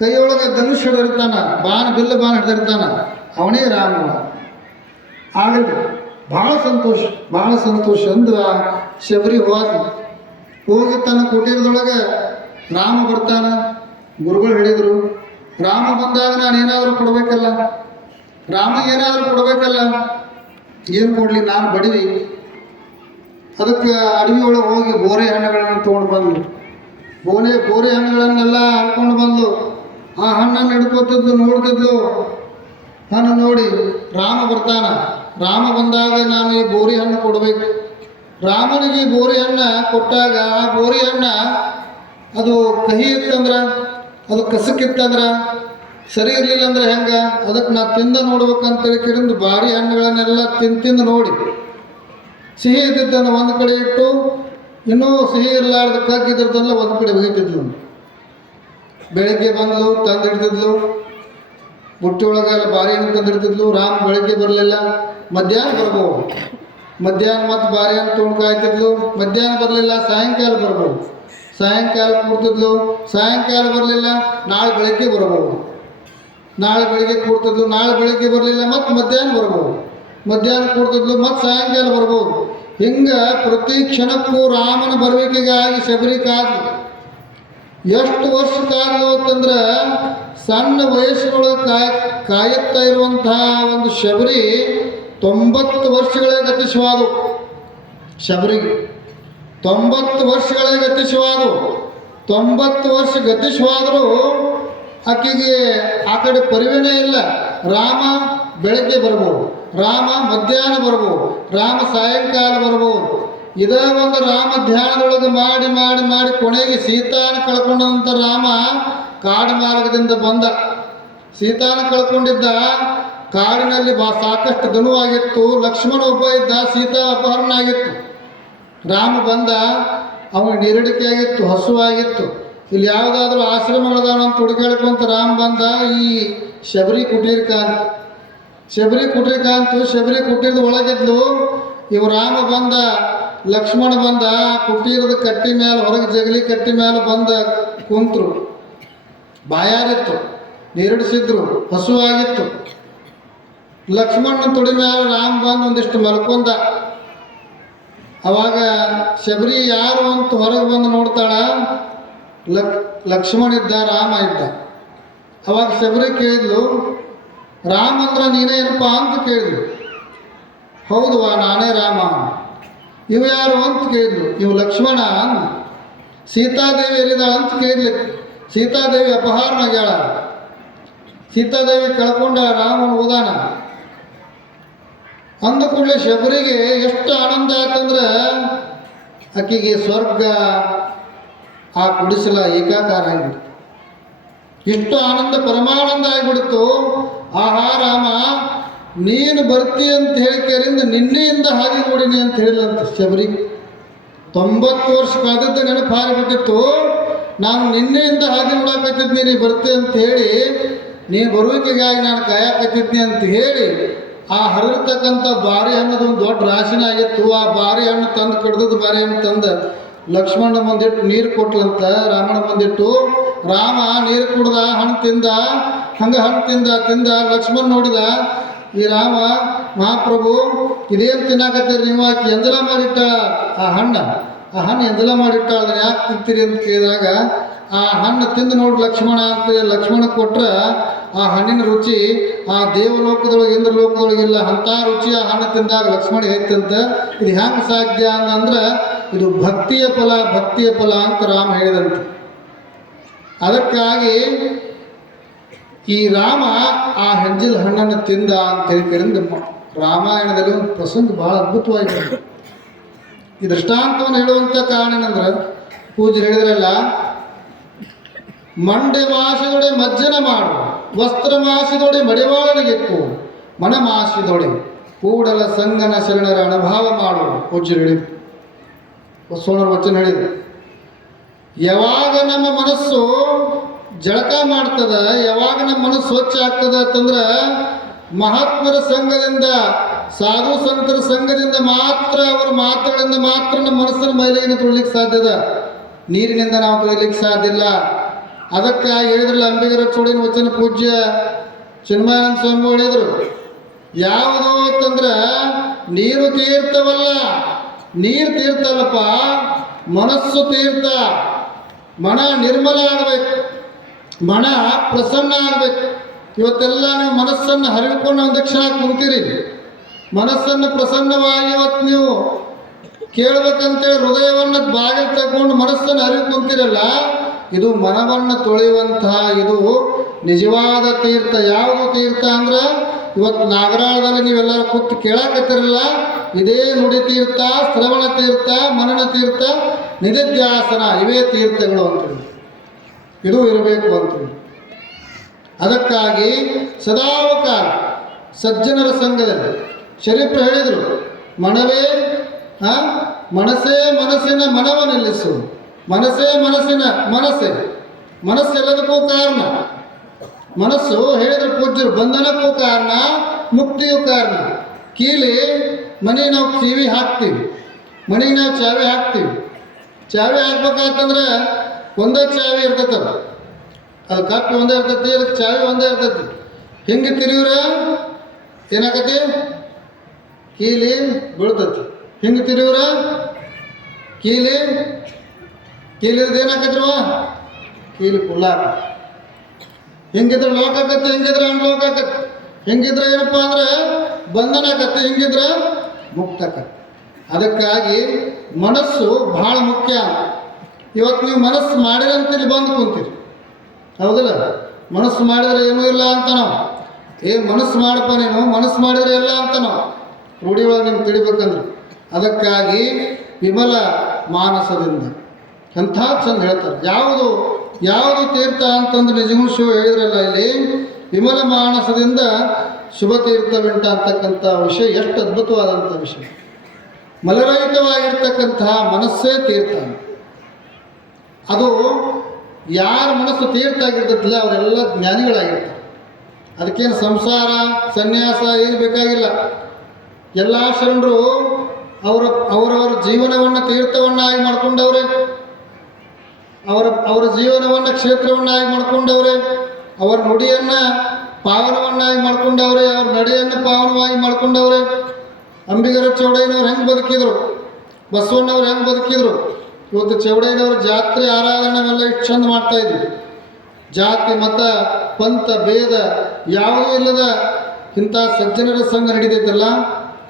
ಕೈಯೊಳಗೆ ಧನುಷ್ ಹಿಡಿದಿರ್ತಾನ, ಬಿಲ್ಲು ಬಾಣ ಹಿಡಿದಿರ್ತಾನ, ಅವನೇ ರಾಮ. ಆಗಲಿ ಭಾಳ ಸಂತೋಷ ಅಂದು ಶಬರಿ ಹೋಗಿ ತನ್ನ ಕುಟೀರದೊಳಗೆ ರಾಮ ಬರ್ತಾನ. ಗುರುಗಳು ಹೇಳಿದರು, ರಾಮ ಬಂದಾಗ ನಾನು ಏನಾದರೂ ಕೊಡಬೇಕಲ್ಲ, ರಾಮಗೆ ಏನಾದರೂ ಕೊಡಬೇಕಲ್ಲ. ಏನು ಕೊಡಲಿ, ನಾನು ಬಡವಿ. ಅದಕ್ಕೆ ಅಡವಿ ಒಳಗೆ ಹೋಗಿ ಬೋರೆ ಹಣ್ಣುಗಳನ್ನು ತೊಗೊಂಡು ಬಂದು ಬೋರೆ ಹಣ್ಣುಗಳನ್ನೆಲ್ಲ ಹಾಕ್ಕೊಂಡು ಬಂದು ಆ ಹಣ್ಣನ್ನು ಹಿಡ್ಕೊತಿದ್ಲು, ನೋಡ್ತಿದ್ಲು. ಹಣ್ಣು ನೋಡಿ ರಾಮ ಬರ್ತಾನ. ರಾಮ ಬಂದಾಗ ನಾನು ಈ ಬೋರಿ ಹಣ್ಣು ಕೊಡಬೇಕು. ರಾಮನಿಗೆ ಈ ಬೋರಿ ಹಣ್ಣು ಕೊಟ್ಟಾಗ ಆ ಬೋರಿ ಹಣ್ಣು ಅದು ಕಹಿ ಇತ್ತಂದ್ರೆ, ಅದು ಕಸಕ್ಕಿತ್ತಂದ್ರೆ, ಸರಿ ಇರಲಿಲ್ಲ ಅಂದ್ರೆ ಹೆಂಗೆ, ಅದಕ್ಕೆ ನಾ ತಿಂದ ನೋಡ್ಬೇಕಂತೇಳಿ ಕಿರಿಂದ ಭಾರಿ ಹಣ್ಣುಗಳನ್ನೆಲ್ಲ ತಿಂದು ನೋಡಿ ಸಿಹಿ ಇದ್ದಿದ್ದನ್ನು ಒಂದು ಕಡೆ ಇಟ್ಟು ಇನ್ನೂ ಸಿಹಿ ಇರಲಾರ್ದು ಕಗ್ಗಿದ್ರದ್ದೆಲ್ಲ ಒಂದು ಕಡೆ ಒಗಿತಿದ್ಲು. ಬೆಳಗ್ಗೆ ಬಂದು ತಂದು ಹಿಡ್ತಿದ್ಲು, ಬುಟ್ಟಿ ಒಳಗೆಲ್ಲ ಭಾರಿ ಹಣ್ಣು ತಂದಿಡ್ತಿದ್ಲು. ರಾಮ ಬೆಳಗ್ಗೆ ಬರಲಿಲ್ಲ, ಮಧ್ಯಾಹ್ನ ಬರ್ಬೋದು. ಮಧ್ಯಾಹ್ನ ಮತ್ತು ಭಾರಿ ಹಣ್ಣು ತೊಗೊಂಡು ಕಾಯ್ತಿದ್ಲು. ಮಧ್ಯಾಹ್ನ ಬರಲಿಲ್ಲ, ಸಾಯಂಕಾಲ ಬರ್ಬೋದು. ಸಾಯಂಕಾಲ ಕೂಡ್ತಿದ್ಲು, ಸಾಯಂಕಾಲ ಬರಲಿಲ್ಲ, ನಾಳೆ ಬೆಳಗ್ಗೆ ಬರ್ಬೋದು. ನಾಳೆ ಬೆಳಗ್ಗೆ ಕೂಡ್ತಿದ್ಲು, ನಾಳೆ ಬೆಳಗ್ಗೆ ಬರಲಿಲ್ಲ, ಮತ್ತು ಮಧ್ಯಾಹ್ನ ಬರ್ಬೋದು. ಮಧ್ಯಾಹ್ನ ಕೂಡ್ತಿದ್ಲು, ಮತ್ತು ಸಾಯಂಕಾಲ ಬರ್ಬೋದು. ಹಿಂಗೆ ಪ್ರತಿ ಕ್ಷಣಕ್ಕೂ ರಾಮನ ಬರುವಿಕೆಗಾಗಿ ಶಬರಿ ಕಾದ್ಲು. ಎಷ್ಟು ವರ್ಷ ಕಾದ್ಲು ಅಂತಂದ್ರೆ ಸಣ್ಣ ವಯಸ್ಸಿನೊಳಗೆ ಕಾಯುತ್ತಾ ಇರುವಂತಹ ಒಂದು ಶಬರಿ 90 ವರ್ಷಗಳೇ ಗತಿಸುವಾದು. ಶಬರಿಗೆ 90 ವರ್ಷಗಳೇ ಗತಿಸುವಾದು. 90 ವರ್ಷ ಗತಿಸುವಾದರೂ ಆಕೆಗೆ ಆ ಕಡೆ ಪರಿವೇನೇ ಇಲ್ಲ. ರಾಮ ಬೆಳಗ್ಗೆ ಬರ್ಬೋದು, ರಾಮ ಮಧ್ಯಾಹ್ನ ಬರ್ಬೋದು, ರಾಮ ಸಾಯಂಕಾಲ ಬರ್ಬೋದು. ಇದೇ ಒಂದು ರಾಮ ಧ್ಯಾನದೊಳಗೆ ಮಾಡಿ ಮಾಡಿ ಮಾಡಿ ಕೊನೆಗೆ ಸೀತಾನ ಕಳ್ಕೊಂಡಂಥ ರಾಮ ಕಾಡು ಮಾರ್ಗದಿಂದ ಬಂದ. ಸೀತಾನ ಕಳ್ಕೊಂಡಿದ್ದ, ಕಾಡಿನಲ್ಲಿ ಸಾಕಷ್ಟು ದನುವಾಗಿತ್ತು. ಲಕ್ಷ್ಮಣ ಒಬ್ಬ ಇದ್ದ, ಸೀತಾ ಅಪಹರಣ ಆಗಿತ್ತು. ರಾಮ ಬಂದ, ಅವನ ನೀರಡಿಕೆ ಆಗಿತ್ತು, ಹಸುವಾಗಿತ್ತು. ಇಲ್ಲಿ ಯಾವುದಾದ್ರೂ ಆಶ್ರಮಗಳದಾವಂತ ಹುಡುಕಾಡ್ಕೊಂತ ರಾಮ ಬಂದ. ಈ ಶಬರಿ ಕುಟೀರಕಾಂತ ಶಬರಿ ಕುಟೀರದ ಒಳಗಿದ್ಲು. ಇವು ರಾಮ ಬಂದ, ಲಕ್ಷ್ಮಣ ಬಂದ, ಕುಟೀರದ ಕಟ್ಟಿ ಮೇಲೆ, ಹೊರಗೆ ಜಗಲಿ ಕಟ್ಟಿ ಮೇಲೆ ಬಂದ ಕುಂತರು. ಬಾಯಾರಿತ್ತು, ನೀರಡಿಸಿದ್ರು, ಹಸುವಾಗಿತ್ತು. ಲಕ್ಷ್ಮಣನ ತೊಡಿ ಮೇಲೆ ರಾಮ ಬಂದು ಒಂದಿಷ್ಟು ಮಲ್ಕೊಂಡ. ಅವಾಗ ಶಬರಿ ಯಾರು ಅಂತ ಹೊರಗೆ ಬಂದು ನೋಡ್ತಾಳ. ಲಕ್ಷ್ಮಣ ಇದ್ದ, ರಾಮ ಇದ್ದ. ಅವಾಗ ಶಬರಿ ಕೇಳಿದ್ಲು, ರಾಮ ಅಂದ್ರೆ ನೀನೇ ಏನಪ್ಪ ಅಂತ ಕೇಳಿದ್ಲು. ಹೌದುವಾ, ನಾನೇ ರಾಮ. ಇವು ಯಾರು ಅಂತ ಕೇಳಿದ್ಲು. ಇವು ಲಕ್ಷ್ಮಣ. ಸೀತಾದೇವಿ ಎಲ್ಲಿದ್ದಾಳ ಅಂತ ಕೇಳಿದ್ಲು. ಸೀತಾದೇವಿ ಅಪಹರಣ ಆಗ್ಯಾಳ. ಸೀತಾದೇವಿ ಕಳ್ಕೊಂಡ, ರಾಮನ ಉದಾನ ಅಂದ ಕೂಡಲೇ ಶಬರಿಗೆ ಎಷ್ಟು ಆನಂದ ಆಯ್ತಂದ್ರೆ ಆಕೆಗೆ ಸ್ವರ್ಗ ಆ ಕುಡಿಸಲ ಏಕಾಕಾರ ಆಗಿಬಿಡ್ತು. ಎಷ್ಟು ಆನಂದ, ಪರಮಾನಂದ ಆಗಿಬಿಡ್ತು. ಆಹಾ ರಾಮ, ನೀನು ಬರ್ತಿ ಅಂತ ಹೇಳಿಕೆರಿಂದ ನಿನ್ನೆಯಿಂದ ಹಾಗೆ ನೋಡಿನಿ ಅಂತ ಹೇಳಿಲ್ಲಂತ ಶಬರಿ. 90 ವರ್ಷ ಕಾದದ್ದು ನೆನಪು ಹಾರಿಬಿಟ್ಟಿತ್ತು. ನಾನು ನಿನ್ನೆಯಿಂದ ಹಾಗೆ ನೋಡಾಕತ್ತಿದ್ನಿ, ನೀ ಬರ್ತಿ ಅಂತ ಹೇಳಿ, ನೀನು ಬರುವಿಕೆಗಾಗಿ ನಾನು ಕಾಯಕತ್ತಿದ್ನಿ ಅಂತ ಹೇಳಿ ಆ ಹರಿರ್ತಕ್ಕಂಥ ಬಾರಿ ಹಣ್ಣದು ಒಂದು ದೊಡ್ಡ ರಾಶಿನ ಆಗಿತ್ತು. ಆ ಬಾರಿ ಹಣ್ಣು ತಂದು ಕಡ್ದದ್ದು ಬಾರಿ ಹಣ್ಣು ತಂದು ಲಕ್ಷ್ಮಣ ಬಂದಿಟ್ಟು ನೀರು ಕೊಟ್ಲಂತ. ರಾಮನ ಬಂದಿಟ್ಟು ರಾಮ ನೀರು ಕುಡ್ದ, ಹಣ್ಣು ತಿಂದ. ಹಂಗೆ ಹಣ್ಣು ತಿಂದ ಲಕ್ಷ್ಮಣ ನೋಡಿದ, ಈ ರಾಮ ಮಹಾಪ್ರಭು ಇದೇನು ತಿನ್ನಾಕತ್ತೀರಿ ನೀವು? ಆಕೆ ಎಂಜಲ ಮಾಡಿಟ್ಟಾಳ ಆ ಹಣ್ಣು ಎಂಜಲ ಮಾಡಿಟ್ಟಾಳ, ಅದನ್ನು ಯಾಕೆ ತಿಂತೀರಿ ಅಂತ ಕೇಳಿದಾಗ, ಆ ಹಣ್ಣು ತಿಂದು ನೋಡಿ ಲಕ್ಷ್ಮಣ ಅಂತ ಲಕ್ಷ್ಮಣ ಕೊಟ್ರೆ ಆ ಹಣ್ಣಿನ ರುಚಿ ಆ ದೇವಲೋಕದೊಳಗೆ ಇಂದ್ರಲೋಕದೊಳಗಿಲ್ಲ. ಅಂಥ ರುಚಿ ಆ ಹಣ್ಣು ತಿಂದಾಗ ಲಕ್ಷ್ಮಣಿಗೆ ಐತಂತ. ಇದು ಹೆಂಗೆ ಸಾಧ್ಯ ಅಂದ್ರೆ ಇದು ಭಕ್ತಿಯ ಫಲ ಅಂತ ರಾಮ ಹೇಳಿದಂತೆ. ಅದಕ್ಕಾಗಿ ಈ ರಾಮ ಆ ಹೆಂಜಿಲ್ ಹಣ್ಣನ್ನು ತಿಂದ ಅಂತ ಹೇಳಿದ್ದರಿಂದ ರಾಮಾಯಣದಲ್ಲಿ ಒಂದು ಪ್ರಸಂಗ ಭಾಳ ಅದ್ಭುತವಾಗಿದೆ. ಈ ದೃಷ್ಟಾಂತವನ್ನು ಹೇಳುವಂಥ ಕಾರಣ ಏನಂದ್ರೆ, ಪೂಜ್ಯರು ಹೇಳಿದ್ರಲ್ಲ, ಮಂಡೆ ಮಾಸಿದೊಡೆ ಮಜ್ಜನ ಮಾಡು, ವಸ್ತ್ರ ಮಾಸಿದೊಡೆ ಮಡಿವಾಳನಿಗೆಕ್ಕು, ಮನ ಮಾಸಿದೊಡೆ ಕೂಡಲ ಸಂಗನ ಶರಣರ ಅನುಭವ ಮಾಡು. ಪೂಜ್ಯರು ಹೇಳಿದ್ರು, ಬಸವಣ್ಣರ ವಚನ ಹೇಳಿದ್ರು. ಯಾವಾಗ ನಮ್ಮ ಮನಸ್ಸು ಜಳಕ ಮಾಡ್ತದ, ಯಾವಾಗ ನಮ್ಮ ಮನಸ್ಸು ಸ್ವಚ್ಛ ಆಗ್ತದ ಅಂತಂದ್ರೆ ಮಹಾತ್ಮರ ಸಂಘದಿಂದ, ಸಾಧು ಸಂತರ ಸಂಘದಿಂದ ಮಾತ್ರ, ಅವರ ಮಾತುಗಳಿಂದ ಮಾತ್ರ ನಮ್ಮ ಮನಸ್ಸಿನ ಮೈಲಿಗೆಯನ್ನು ತೊಳಿಲಿಕ್ಕೆ ಸಾಧ್ಯದ. ನೀರಿನಿಂದ ನಾವು ತೊಳಿಲಿಕ್ಕೆ ಸಾಧ್ಯ ಇಲ್ಲ. ಅದಕ್ಕಾಗಿ ಹೇಳಿದ್ರಲ್ಲ ಅಂಬಿಗರ ಚೋಡಿನ ವಚನ ಪೂಜ್ಯ ಚಿನ್ಮಯಾನಂದ ಸ್ವಾಮಿ ಹೇಳಿದರು, ಯಾವುದು ಅಂತಂದ್ರೆ ನೀರು ತೀರ್ಥವಲ್ಲ, ನೀರು ತೀರ್ಥ ಅಲ್ಲಪ್ಪ, ಮನಸ್ಸು ತೀರ್ಥ. ಮನ ನಿರ್ಮಲ ಆಗಬೇಕು, ಮನ ಪ್ರಸನ್ನ ಆಗಬೇಕು. ಇವತ್ತೆಲ್ಲ ನೀವು ಮನಸ್ಸನ್ನು ಹರಿದುಕೊಂಡು ಒಂದು ಕ್ಷಣ ಕುಂತೀರಿ. ಮನಸ್ಸನ್ನು ಪ್ರಸನ್ನವಾಗಿ ಇವತ್ತು ನೀವು ಕೇಳಬೇಕಂತೇಳಿ ಹೃದಯವನ್ನು ಬಾಗಿಲು ತಗೊಂಡು ಮನಸ್ಸನ್ನು ಹರಿದು ಕುಂತೀರಲ್ಲ, ಇದು ಮನವನ್ನು ತೊಳೆಯುವಂತಹ ಇದು ನಿಜವಾದ ತೀರ್ಥ. ಯಾವುದು ತೀರ್ಥ ಅಂದ್ರೆ ಇವತ್ತು ನಾಗರಾಳದಲ್ಲಿ ನೀವೆಲ್ಲರೂ ಕೂತು ಕೇಳಾಕತ್ತಿರಲ್ಲ, ಇದೇ ನುಡಿ ತೀರ್ಥ, ಶ್ರವಣ ತೀರ್ಥ, ಮನನ ತೀರ್ಥ, ನಿಧಿಧ್ಯಾಸನ, ಇವೇ ತೀರ್ಥಗಳು ಅಂತೇಳಿ ಇದು ಇರಬೇಕು ಅಂತೇಳಿ. ಅದಕ್ಕಾಗಿ ಸದಾವಕಾಲ ಸಜ್ಜನರ ಸಂಘದಲ್ಲಿ ಶರೀಫ್ರು ಹೇಳಿದರು, ಮನವೇ ಮನಸ್ಸೇ ಮನಸ್ಸಿನ ಮನವ ನಿಲ್ಲಿಸು, ಮನಸ್ಸೇ ಮನಸ್ಸಿನ ಮನಸ್ಸು ಎಲ್ಲದಕ್ಕೂ ಕಾರಣ. ಮನಸ್ಸು ಹೇಳಿದ್ರು ಪೂಜ್ಯರು, ಬಂಧನಕ್ಕೂ ಕಾರಣ, ಮುಕ್ತಿಯೂ ಕಾರಣ. ಕೀಲಿ ಮನೆಗೆ ನಾವು ಕಿವಿ ಹಾಕ್ತೀವಿ, ಮನೆಗೆ ನಾವು ಚಾವಿ ಹಾಕ್ತೀವಿ. ಚಾವಿ ಹಾಕ್ಬೇಕಂತಂದ್ರೆ ಒಂದೇ ಚಾವಿ ಇರ್ತೈತಲ್ಲ, ಅದು ಕಪ್ಪಿ ಒಂದೇ ಇರ್ತೈತಿ, ಅದಕ್ಕೆ ಚಾವಿ ಒಂದೇ ಇರ್ತೈತಿ. ಹಿಂಗೆ ತಿರುವ್ರೆ ಏನಾಕತಿ, ಕೀಲಿ ಬೀಳ್ತೈತಿ. ಹಿಂಗೆ ತಿರುವ್ರೆ ಕೀಲಿರ್ದು ಏನಾಕತ್ರಿವ, ಕೀಲಿ ಕುಲ್ಲಾಕ. ಹಿಂಗಿದ್ರೆ ಲಾಕ್ ಆಕತ್ತೆ, ಹಿಂಗಿದ್ರೆ ಅನ್ಲಾಕ್ ಆಕತ್ತೆ. ಹಿಂಗಿದ್ರೆ ಏನಪ್ಪ ಅಂದ್ರೆ ಬಂಧನ ಆಕತ್ತೆ, ಹಿಂಗಿದ್ರೆ ಮುಕ್ತ ಆಕತ್ತೆ. ಅದಕ್ಕಾಗಿ ಮನಸ್ಸು ಬಹಳ ಮುಖ್ಯ. ಇವತ್ತು ನೀವು ಮನಸ್ಸು ಮಾಡಿರಂತೇಳಿ ಬಂದು ಕುಂತೀರಿ, ಹೌದಲ್ಲ? ಮನಸ್ಸು ಮಾಡಿದರೆ ಏನೂ ಇಲ್ಲ ಅಂತ ನಾವು, ಮನಸ್ಸು ಮಾಡಪ್ಪ ನೀನು, ಮನಸ್ಸು ಮಾಡಿದರೆ ಎಲ್ಲ ಅಂತ ನಾವು ರೂಢಿ ಒಳಗೆ ನಿಮ್ಗೆ ತಿಳಿಬೇಕಂದ್ರೆ. ಅದಕ್ಕಾಗಿ ವಿಮಲ ಮಾನಸದಿಂದ ಎಂಥ ಚಂದ ಹೇಳ್ತಾರೆ. ಯಾವುದು ತೀರ್ಥ ಅಂತಂದ್ರೆ ನಿಜಗೂ ಶಿವ ಹೇಳಿದ್ರಲ್ಲ ಇಲ್ಲಿ, ವಿಮಲ ಮಾನಸದಿಂದ ಶುಭ ತೀರ್ಥವೆಂಟ ಅಂತಕ್ಕಂಥ ವಿಷಯ ಎಷ್ಟು ಅದ್ಭುತವಾದಂಥ ವಿಷಯ. ಮಲರಹಿತವಾಗಿರ್ತಕ್ಕಂತಹ ಮನಸ್ಸೇ ತೀರ್ಥ. ಅದು ಯಾರ ಮನಸ್ಸು ತೀರ್ಥ ಆಗಿರ್ತೈತಿಲ್ಲ ಅವರೆಲ್ಲ ಜ್ಞಾನಿಗಳಾಗಿರ್ತಾರೆ. ಅದಕ್ಕೇನು ಸಂಸಾರ ಸನ್ಯಾಸ ಏನು ಬೇಕಾಗಿಲ್ಲ. ಎಲ್ಲ ಶರಣರು ಅವರವರ ಜೀವನವನ್ನು ತೀರ್ಥವನ್ನಾಗಿ ಮಾಡ್ಕೊಂಡವ್ರೆ, ಅವರ ಜೀವನವನ್ನು ಕ್ಷೇತ್ರವನ್ನಾಗಿ ಮಾಡ್ಕೊಂಡವ್ರೆ, ಅವರ ನುಡಿಯನ್ನು ಪಾವನವನ್ನಾಗಿ ಮಾಡ್ಕೊಂಡವ್ರೆ, ಅವ್ರ ನಡೆಯನ್ನು ಪಾವನವಾಗಿ ಮಾಡ್ಕೊಂಡವ್ರೆ. ಅಂಬಿಗರ ಚೌಡಯ್ಯನವ್ರು ಹೆಂಗೆ ಬದುಕಿದ್ರು, ಬಸವಣ್ಣವ್ರು ಹೆಂಗೆ ಬದುಕಿದ್ರು. ಇವತ್ತು ಚೌಡಯ್ಯನವ್ರ ಜಾತ್ರೆ ಆರಾಧನೆವೆಲ್ಲ ಇಷ್ಟು ಚಂದ ಮಾಡ್ತಾಯಿದ್ವಿ. ಜಾತಿ ಮತ ಪಂಥ ಭೇದ ಯಾವುದೂ ಇಲ್ಲದ ಇಂಥ ಸಜ್ಜನರ ಸಂಘ ನಡೀತೈತಲ್ಲ,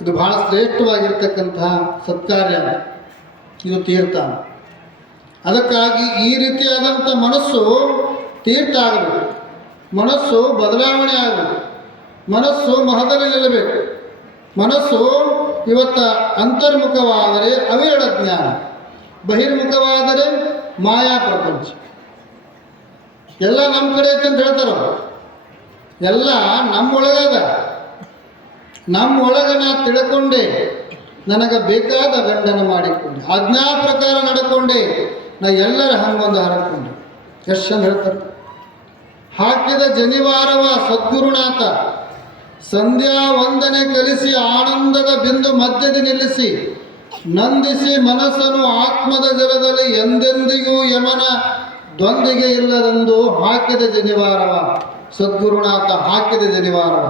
ಇದು ಬಹಳ ಶ್ರೇಷ್ಠವಾಗಿರ್ತಕ್ಕಂತಹ ಸತ್ಕಾರ್ಯ, ಇದು ತೀರ್ಥ. ಅದಕ್ಕಾಗಿ ಈ ರೀತಿಯಾದಂಥ ಮನಸ್ಸು ತೀರ್ಥ ಆಗಬೇಕು, ಮನಸ್ಸು ಬದಲಾವಣೆ ಆಗಬೇಕು, ಮನಸ್ಸು ಮಹದಲ್ಲಿ ನಿಲ್ಲಬೇಕು. ಮನಸ್ಸು ಇವತ್ತು ಅಂತರ್ಮುಖವಾದರೆ ಅವಿರಳ ಜ್ಞಾನ, ಬಹಿರ್ಮುಖವಾದರೆ ಮಾಯಾ ಪ್ರಪಂಚ. ಎಲ್ಲ ನಮ್ಮ ಕಡೆ ಐತೆ ಅಂತ ಹೇಳ್ತಾರ, ಎಲ್ಲ ನಮ್ಮೊಳಗದ. ನಮ್ಮೊಳಗೆ ನಾ ತಿಳ್ಕೊಂಡೆ, ನನಗೆ ಬೇಕಾದ ಗಂಡನ ಮಾಡಿಕೊಂಡೆ, ಆಜ್ಞಾ ಪ್ರಕಾರ ನಡ್ಕೊಂಡೆ, ನಾ ಎಲ್ಲರ ಹಂಗೊಂದು ಹರಕೊಂಡೆ. ಎಷ್ಟು ಚಂದ ಹೇಳ್ತಾರೆ. ಹಾಕಿದ ಜನಿವಾರವ ಸದ್ಗುರುನಾಥ, ಸಂಧ್ಯಾ ವಂದನೆ ಕಲಿಸಿ ಆನಂದದ ಬಿಂದು ಮಧ್ಯದ ನಿಲ್ಲಿಸಿ, ನಂದಿಸಿ ಮನಸ್ಸನ್ನು ಆತ್ಮದ ಜಲದಲ್ಲಿ ಎಂದೆಂದಿಗೂ ಯಮನ ದ್ವಂದ್ವಿಗೆ ಇಲ್ಲದೆಂದು ಹಾಕಿದ ಜನಿವಾರವ ಸದ್ಗುರುನಾಥ, ಹಾಕಿದ ಜನಿವಾರವ.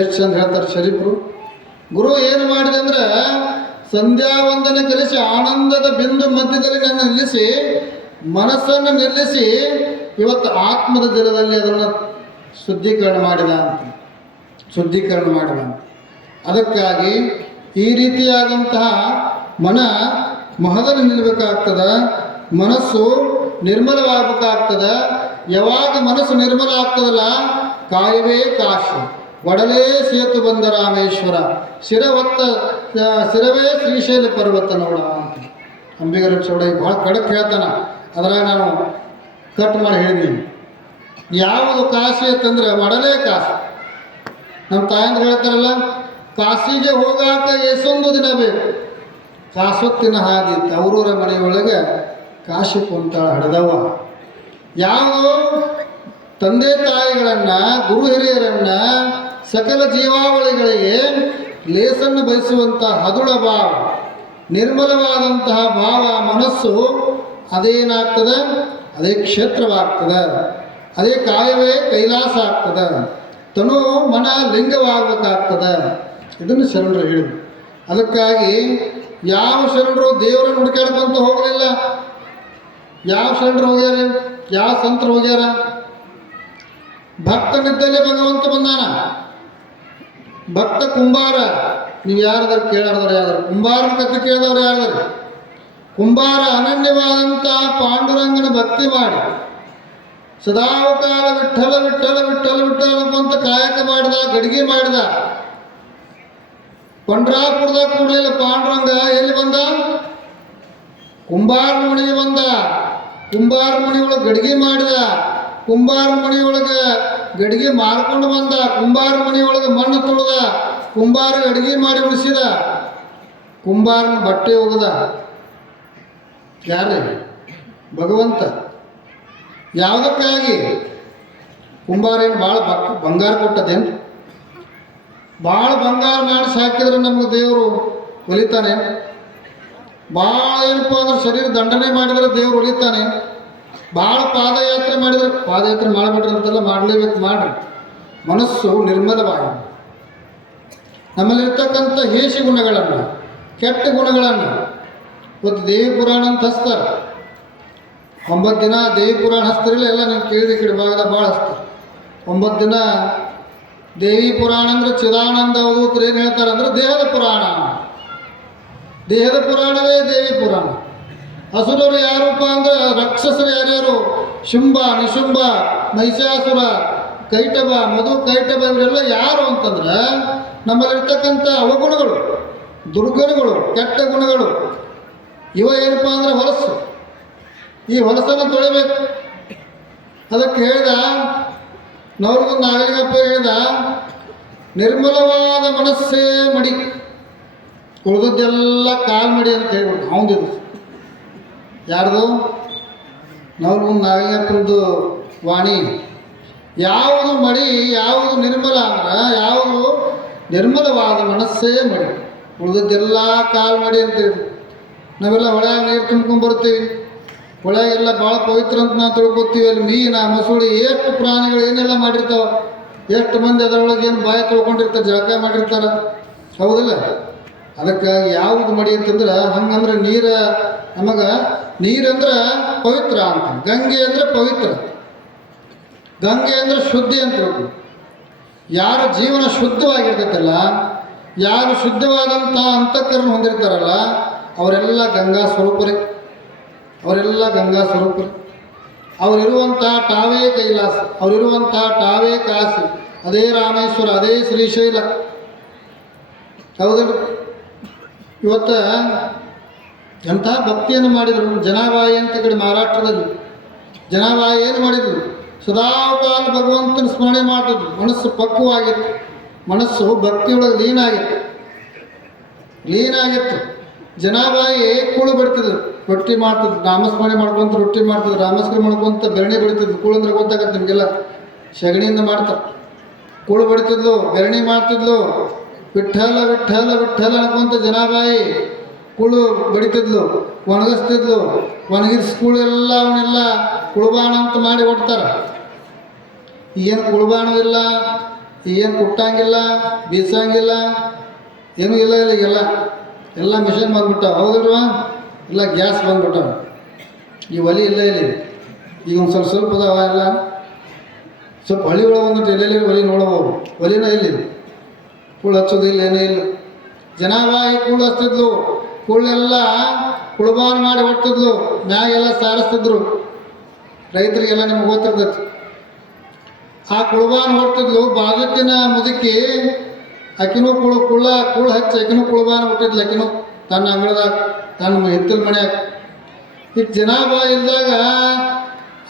ಎಷ್ಟು ಚಂದ ಹೇಳ್ತಾರೆ ಶರೀಫರು. ಗುರು ಏನು ಮಾಡಿದೆ ಅಂದರೆ ಸಂಧ್ಯಾ ವಂದನೆ ಕಲಿಸಿ ಆನಂದದ ಬಿಂದು ಮಧ್ಯದಲ್ಲಿ ನನ್ನ ನಿಲ್ಲಿಸಿ, ಮನಸ್ಸನ್ನು ನಿಲ್ಲಿಸಿ ಇವತ್ತು ಆತ್ಮದ ಜಲದಲ್ಲಿ ಅದನ್ನು ಶುದ್ಧೀಕರಣ ಮಾಡಿದ ಅಂತ. ಅದಕ್ಕಾಗಿ ಈ ರೀತಿಯಾದಂತಹ ಮನ ಮಹದಲ್ಲಿ ನಿಲ್ಲಬೇಕಾಗ್ತದ, ಮನಸ್ಸು ನಿರ್ಮಲವಾಗಬೇಕಾಗ್ತದ. ಯಾವಾಗ ಮನಸ್ಸು ನಿರ್ಮಲ ಆಗ್ತದಲ್ಲ, ಕಾಯವೇ ಕಾಶಿ, ಒಡಲೇ ಸೇತು ಬಂದ ರಾಮೇಶ್ವರ, ಶಿರವೇ ಶ್ರೀಶೈಲ ಪರ್ವತ ನೋಡ ಅಂತ ಅಂಬಿಗರ ಚೌಡಯ್ಯ ಭಾಳ ಕಡಕ್ ಹೇಳ್ತಾನೆ. ಅದ್ರಾಗ ನಾನು ಕಟ್ ಮಾಡಿ ಹೇಳಿದ್ದೀನಿ. ಯಾವುದು ಕಾಶಿ ಅಂತಂದ್ರೆ ಒಡಲೇ ಕಾಶಿ. ನಮ್ಮ ತಾಯಂದ್ರೆ ಹೇಳ್ತಾರಲ್ಲ, ಕಾಶಿಗೆ ಹೋಗಾಕ ಎಷ್ಟೊಂದು ದಿನ ಬೇಕು, ಕಾಸೊತ್ತಿನ ಹಾದಿ ಇತ್ತು ಅವರೂರ ಮನೆಯೊಳಗೆ ಕಾಶಿ ಕುಂತಾಳ ಹಡ್ದವ. ಯಾವುದು ತಂದೆ ತಾಯಿಗಳನ್ನು, ಗುರು ಹಿರಿಯರನ್ನು ಸಕಲ ಜೀವಾವಳಿಗಳಿಗೆ ಲೇಸನ್ನು ಬಯಸುವಂಥ ಹದುಳ ಭಾವ, ನಿರ್ಮಲವಾದಂತಹ ಭಾವ ಮನಸ್ಸು ಅದೇನಾಗ್ತದೆ, ಅದೇ ಕ್ಷೇತ್ರವಾಗ್ತದೆ, ಅದೇ ಕಾಯವೇ ಕೈಲಾಸ ಆಗ್ತದೆ, ತನು ಮನ ಲಿಂಗವಾಗಬೇಕಾಗ್ತದೆ. ಇದನ್ನು ಶರಣರು ಹೇಳಿದರು. ಅದಕ್ಕಾಗಿ ಯಾವ ಶರಣರು ದೇವರನ್ನು ಹುಡುಕಾಡ್ಕೊಂತ ಹೋಗಲಿಲ್ಲ. ಯಾವ ಶರಣರು ಹೋಗ್ಯಾರ, ಯಾವ ಸಂತರು ಹೋಗ್ಯಾರ? ಭಕ್ತನಿದ್ದಲ್ಲೇ ಭಗವಂತ ಬಂದಾನ. ಭಕ್ತ ಕುಂಬಾರ, ನೀವು ಯಾರಾದ್ರೂ ಕೇಳಾರ್ದಾರೆ? ಯಾರು ಕುಂಬಾರನ ಕಥೆ ಕೇಳಿದವ್ರು ಯಾರಾದ್ರೆ? ಕುಂಬಾರ ಅನನ್ಯವಾದಂಥ ಪಾಂಡುರಂಗನ ಭಕ್ತಿ ಮಾಡಿ ಸದಾವಕಾಲ ವಿಠಲ ವಿಠಲ ವಿಠಲ ವಿಠಲ ಅಂತ ಕಾಯಕ ಮಾಡಿದ, ಗಡಿಗೆ ಮಾಡಿದ. ಪಂಡ್ರಾಪುರದಾಗ ಕೂಡಲಿಲ್ಲ ಪಾಂಡುರಂಗ. ಎಲ್ಲಿ ಬಂದ? ಕುಂಬಾರ ಮನೆಗೆ ಬಂದ. ಕುಂಬಾರ ಮನೆಯೊಳಗೆ ಗಡಿಗೆ ಮಾಡಿದ. ಕುಂಬಾರ ಮನೆಯೊಳಗೆ ಗಡಿಗೆ ಮಾರ್ಕೊಂಡು ಬಂದ. ಕುಂಬಾರ ಮನೆಯೊಳಗೆ ಮಣ್ಣು ತುಳಿದ. ಕುಂಬಾರ ಅಡಿಗೆ ಮಾಡಿ ಉಳಿಸಿದ. ಕುಂಬಾರನ ಬಟ್ಟೆ ಒಗೆದ. ಯಾರೇ? ಭಗವಂತ. ಯಾವುದಕ್ಕಾಗಿ? ಕುಂಬಾರ ಏನು ಭಾಳ ಬಂಗಾರ ಕೊಟ್ಟದೇನು? ಭಾಳ ಬಂಗಾರ ಮಾಡಿ ಸಾಕಿದ್ರೆ ನಮಗೆ ದೇವರು ಒಲಿತಾನೆ? ಭಾಳ ಏನಪ್ಪ ಅಂದ್ರೆ ಶರೀರ ದಂಡನೆ ಮಾಡಿದರೆ ದೇವರು ಒಲಿತಾನೆ? ಭಾಳ ಪಾದಯಾತ್ರೆ ಮಾಡಿದರೆ, ಪಾದಯಾತ್ರೆ ಮಾಡಿಬಿಟ್ರಿ ಅಂತೆಲ್ಲ ಮಾಡಲೇಬೇಕು, ಮಾಡ್ರಿ. ಮನಸ್ಸು ನಿರ್ಮಲವಾಗಿ ನಮ್ಮಲ್ಲಿರ್ತಕ್ಕಂಥ ಹೇಸಿ ಗುಣಗಳನ್ನು, ಕೆಟ್ಟ ಗುಣಗಳನ್ನು ಇವತ್ತು ದೇವಿ ಪುರಾಣ ಅಂತ ಹಚ್ತಾರೆ. 9 ದಿನ ದೇವಿ ಪುರಾಣ ಹಚ್ತಿರಲಿಲ್ಲ. ಎಲ್ಲ ನೀವು ಕೇಳಿದ ಕಡೆ ಭಾಗದ ಭಾಳ ಹಚ್ತಾರೆ. 9 ದಿನ ದೇವಿ ಪುರಾಣ ಅಂದರೆ ಚಿದಾನಂದ ಅವಧೂತರು ಏನು ಹೇಳ್ತಾರೆ ಅಂದರೆ ದೇಹದ ಪುರಾಣ. ದೇಹದ ಪುರಾಣವೇ ದೇವಿ ಪುರಾಣ. ಅಸುರರು ಯಾರಪ್ಪ ಅಂದರೆ ರಾಕ್ಷಸರು ಯಾರ್ಯಾರು? ಶುಂಭ, ನಿಶುಂಭ, ಮಹಿಷಾಸುರ, ಕೈಟಭ, ಮಧು ಕೈಟಭ, ಇವರೆಲ್ಲ ಯಾರು ಅಂತಂದ್ರೆ ನಮ್ಮಲ್ಲಿರ್ತಕ್ಕಂಥ ಅವಗುಣಗಳು, ದುರ್ಗುಣಗಳು, ಕೆಟ್ಟ ಗುಣಗಳು. ಇವ ಏನಪ್ಪ ಅಂದರೆ ಹೊಲಸು. ಈ ಹೊಲಸನ್ನು ತೊಳಿಬೇಕು. ಅದಕ್ಕೆ ಹೇಳಿದ ನವರಿಗೊಂದು ನಾಗಲಿಂಗಪ್ಪ ಹೇಳಿದ, ನಿರ್ಮಲವಾದ ಮನಸ್ಸೇ ಮಡಿ, ಉಳಿದದ್ದೆಲ್ಲ ಕಾಲು ಮಡಿ ಅಂತ ಹೇಳ್ಬಿಟ್ಟು ಅವನದಿದು. ಯಾರ್ದು? ನವರಿಗೊಂದು ನಾಗಲಿಂಗಪ್ಪನದು ವಾಣಿ. ಯಾವುದು ಮಡಿ, ಯಾವುದು ನಿರ್ಮಲ ಅಂದ್ರೆ ಯಾವುದು ನಿರ್ಮಲವಾದ ಮನಸ್ಸೇ ಮಡಿ, ಉಳಿದದ್ದೆಲ್ಲ ಕಾಲು ಮಡಿ ಅಂತ ಹೇಳಿದ್ರು. ನಾವೆಲ್ಲ ಹೊಳೆಯಾಗ ನೀರು ತುಂಬ್ಕೊಂಡ್ಬರ್ತೀವಿ. ಹೊಳೆಯಾಗೆಲ್ಲ ಭಾಳ ಪವಿತ್ರ ಅಂತ ನಾವು ತಿಳ್ಕೊತೀವಿ. ಅಲ್ಲಿ ಮೀನ, ಮಸೂಳಿ, ಎಷ್ಟು ಪ್ರಾಣಿಗಳು ಏನೆಲ್ಲ ಮಾಡಿರ್ತಾವೆ. ಎಷ್ಟು ಮಂದಿ ಅದರೊಳಗೆ ಏನು ಬಾಯಿ ತೊಳ್ಕೊಂಡಿರ್ತಾರೆ, ಜಳಕ ಮಾಡಿರ್ತಾರೆ, ಹೌದಿಲ್ಲ? ಅದಕ್ಕಾಗಿ ಯಾವುದು ಮಡಿ ಅಂತಂದ್ರೆ, ಹಂಗಂದ್ರೆ ನೀರು ನಮಗೆ, ನೀರಂದ್ರೆ ಪವಿತ್ರ ಅಂತ. ಗಂಗೆ ಅಂದರೆ ಪವಿತ್ರ, ಗಂಗೆ ಅಂದರೆ ಶುದ್ಧಿ ಅಂತ ಹೇಳ್ಬೋದು. ಯಾರ ಜೀವನ ಶುದ್ಧವಾಗಿರ್ತೈತಲ್ಲ, ಯಾರು ಶುದ್ಧವಾದಂಥ ಅಂತಃಕರಣ ಹೊಂದಿರ್ತಾರಲ್ಲ ಅವರೆಲ್ಲ ಗಂಗಾ ಸ್ವರೂಪರೇ. ಅವರೆಲ್ಲ ಗಂಗಾ ಸ್ವರೂಪರೇ. ಅವರಿರುವಂಥ ಟಾವೇ ಕೈಲಾಸ, ಅವರಿರುವಂಥ ಟಾವೇ ಕಾಶಿ, ಅದೇ ರಾಮೇಶ್ವರ, ಅದೇ ಶ್ರೀಶೈಲ, ಹೌದಲ್ಲ? ಇವತ್ತು ಎಂಥ ಭಕ್ತಿಯನ್ನು ಮಾಡಿದರು ಜನಾಬಾಯಿ ಅಂತ ಕಡೆ ಮಹಾರಾಷ್ಟ್ರದಲ್ಲಿ. ಜನಾಬಾಯಿ ಏನು ಮಾಡಿದರು? ಸದಾಕಾಲ ಭಗವಂತನ ಸ್ಮರಣೆ ಮಾಡ್ತಿದ್ರು. ಮನಸ್ಸು ಪಕ್ವವಾಗಿತ್ತು, ಮನಸ್ಸು ಭಕ್ತಿಯೊಳಗೆ ಲೀನಾಗಿತ್ತು. ಜನಾಬಾಯಿ ಕೂಳು ಬಿಡ್ತಿದ್ರು, ರೊಟ್ಟಿ ಮಾಡ್ತಿದ್ರು, ನಾಮಸ್ಮರಣೆ ಮಾಡ್ಕೊಂತ ರೊಟ್ಟಿ ಮಾಡ್ತಿದ್ರು, ನಾಮಸ್ಮರಣೆ ಮಾಡ್ಕೊಂತ ಬೆರಣಿ ಬಿಡ್ತಿದ್ರು. ಕೂಳು ಅಂದ್ರೆ ಗೊತ್ತಾಗತ್ತೆ ನಿಮಗೆಲ್ಲ, ಸಗಣಿಯಿಂದ ಮಾಡ್ತಾರೆ. ಕೂಳು ಬಿಡ್ತಿದ್ಲು, ಬೆರಣಿ ಮಾಡ್ತಿದ್ಲು. ವಿಠ್ಠಲ ವಿಠ್ಠಲ ವಿಠ್ಠಲ ಅನ್ಕೊಂತ ಜನಾಬಾಯಿ ಕೂಳು ಬಡಿತಿದ್ಲು, ಒಣಗಿಸ್ತಿದ್ಲು. ಒಣಗಿಸಿ ಕೂಳೆಲ್ಲ ಅವನ್ನೆಲ್ಲ ಕುಳುಬಾಣ ಅಂತ ಮಾಡಿ ಕೊಡ್ತಾರೆ. ಏನು ಕುಳುಬಾಣ ಇಲ್ಲ, ಏನು ಕುಟ್ಟಂಗಿಲ್ಲ, ಬೀಸಂಗಿಲ್ಲ, ಏನೂ ಇಲ್ಲ. ಈಗೆಲ್ಲ ಎಲ್ಲ ಮಿಷನ್ ಬಂದ್ಬಿಟ್ಟಾವ, ಹೌದಿಲ್ವಾ? ಎಲ್ಲ ಗ್ಯಾಸ್ ಬಂದ್ಬಿಟ್ಟಾವ. ಈ ಒಲೆ ಇಲ್ಲ ಇಲ್ಲಿ. ಈಗ ಒಂದು ಸ್ವಲ್ಪ ಅದಾವ. ಎಲ್ಲ ಸ್ವಲ್ಪ ಹಳ್ಳಿ ಒಳಗೆ ಬಂದ್ಬಿಟ್ಟು ಎಲ್ಲೆಲ್ಲಿ ಒಲೆ ನೋಡಬಹುದು. ಒಲಿನ ಇಲ್ಲಿ ಕೂಳು ಹಚ್ಚೋದಿಲ್ಲ, ಏನೇ ಇಲ್ಲ. ಜನಾಬಾಯಿ ಕೂಳು ಹಚ್ತಿದ್ಲು. ಕೂಳೆಲ್ಲ ಕುಳುಬಾನ್ ಮಾಡಿ ಹೊಡ್ತಿದ್ಲು, ಮ್ಯಾಗೆಲ್ಲ ಸಾರಿಸ್ತಿದ್ರು. ರೈತರಿಗೆಲ್ಲ ನಿಮ್ಗೆ ಗೊತ್ತಿರ್ತೈತಿ. ಆ ಕುಳುಬಾನ್ ಹೊಡ್ತಿದ್ಲು. ಬಾಜುಕಿನ ಮುದುಕಿ ಆಕಿನೂ ಕೂಳು ಹಚ್ಚಿ ಆಕಿನೂ ಕುಳುಬಾನ್ ಹೊಟ್ಟಿದ್ಲು. ಆಕಿನೂ ತನ್ನ ಅಂಗಳದಾಗ, ತನ್ನ ಹಿತ್ತಲ ಮನ್ಯಾಗ. ಈಗ ಜನಾಬಾಯಿ ಇದ್ದಾಗ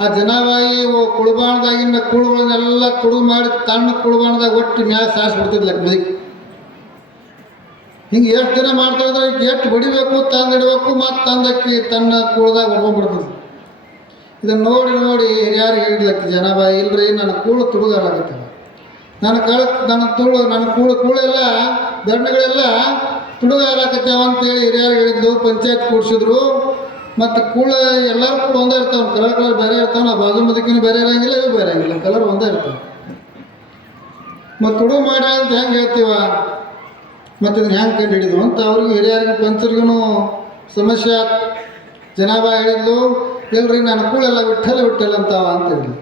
ಆ ಜನಾಬಾಯಿ ಕುಳುಬಾಣದಾಗಿನ ಕೂಳುಗಳನ್ನೆಲ್ಲ ತುಡು ಮಾಡಿ ತನ್ನ ಕುಳುಬಾಣದಾಗ ಒಟ್ಟು ಮ್ಯಾಗ ಸಾರಿಸ್ಬಿಡ್ತಿದ್ಲ ಮುದುಕಿ. ಹಿಂಗೆ ಎಷ್ಟು ದಿನ ಮಾಡ್ತಾ ಇದ್ರೆ ಈಗ ಎಷ್ಟು ಬಡಿಬೇಕು, ತಂದಿಡಬೇಕು, ಮತ್ತು ತಂದಕ್ಕಿ ತನ್ನ ಕೂಳ್ದಾಗ ಹೊಡ್ಕೊಂಡ್ಬಿಡ್ತದೆ. ಇದನ್ನು ನೋಡಿ ಹಿರಿಯಾರಿಗೆ ಹೇಳಿದ್ಲಕ್ಕಿ ಜನಾಬಾಯಿ, ಇಲ್ರಿ ನನ್ನ ಕೂಳು ತುಡುಗಾರಾಗತ್ತಲ್ಲ, ನನ್ನ ಕೂಳೆಲ್ಲ ಧರಣಿಗಳೆಲ್ಲ ತುಡುಗಾರಾಕತ್ಯಾವ ಅಂತೇಳಿ ಹಿರಿಯರು ಹೇಳಿದ್ದು, ಪಂಚಾಯತ್ ಕೂಡಿಸಿದ್ರು. ಮತ್ತು ಎಲ್ಲರೂ ಕೂಡ ಒಂದೇ ಇರ್ತಾವೆ, ಕಲರ್ ಬೇರೆ ಇರ್ತಾವೆ. ನಾವು ಬಾಜು ಮದಕಿನೂ ಬೇರೆ ಇರೋಂಗಿಲ್ಲ, ಇವು ಬೇರೆ ಇರಂಗಿಲ್ಲ, ಕಲರ್ ಒಂದೇ ಇರ್ತಾವೆ. ಮತ್ತು ತುಡು ಮಾಡಿ ಅಂತ ಹೆಂಗೆ ಹೇಳ್ತೀವ, ಮತ್ತು ಇದನ್ನು ಹೆಂಗೆ ಕಂಡು ಹಿಡಿದು ಅಂತ ಅವ್ರಿಗೆ ಹಿರಿಯರಿಗೆ ಪಂಚರಿಗೂ ಸಮಸ್ಯೆ ಆಯ್ತು. ಜನಾಭ ಹೇಳಿದ್ಲು, ಇಲ್ರಿ ನನ್ನ ಕೂಳೆಲ್ಲ ವಿಠಲ್ ಅಂತಾವ ಅಂತ ಹೇಳಿ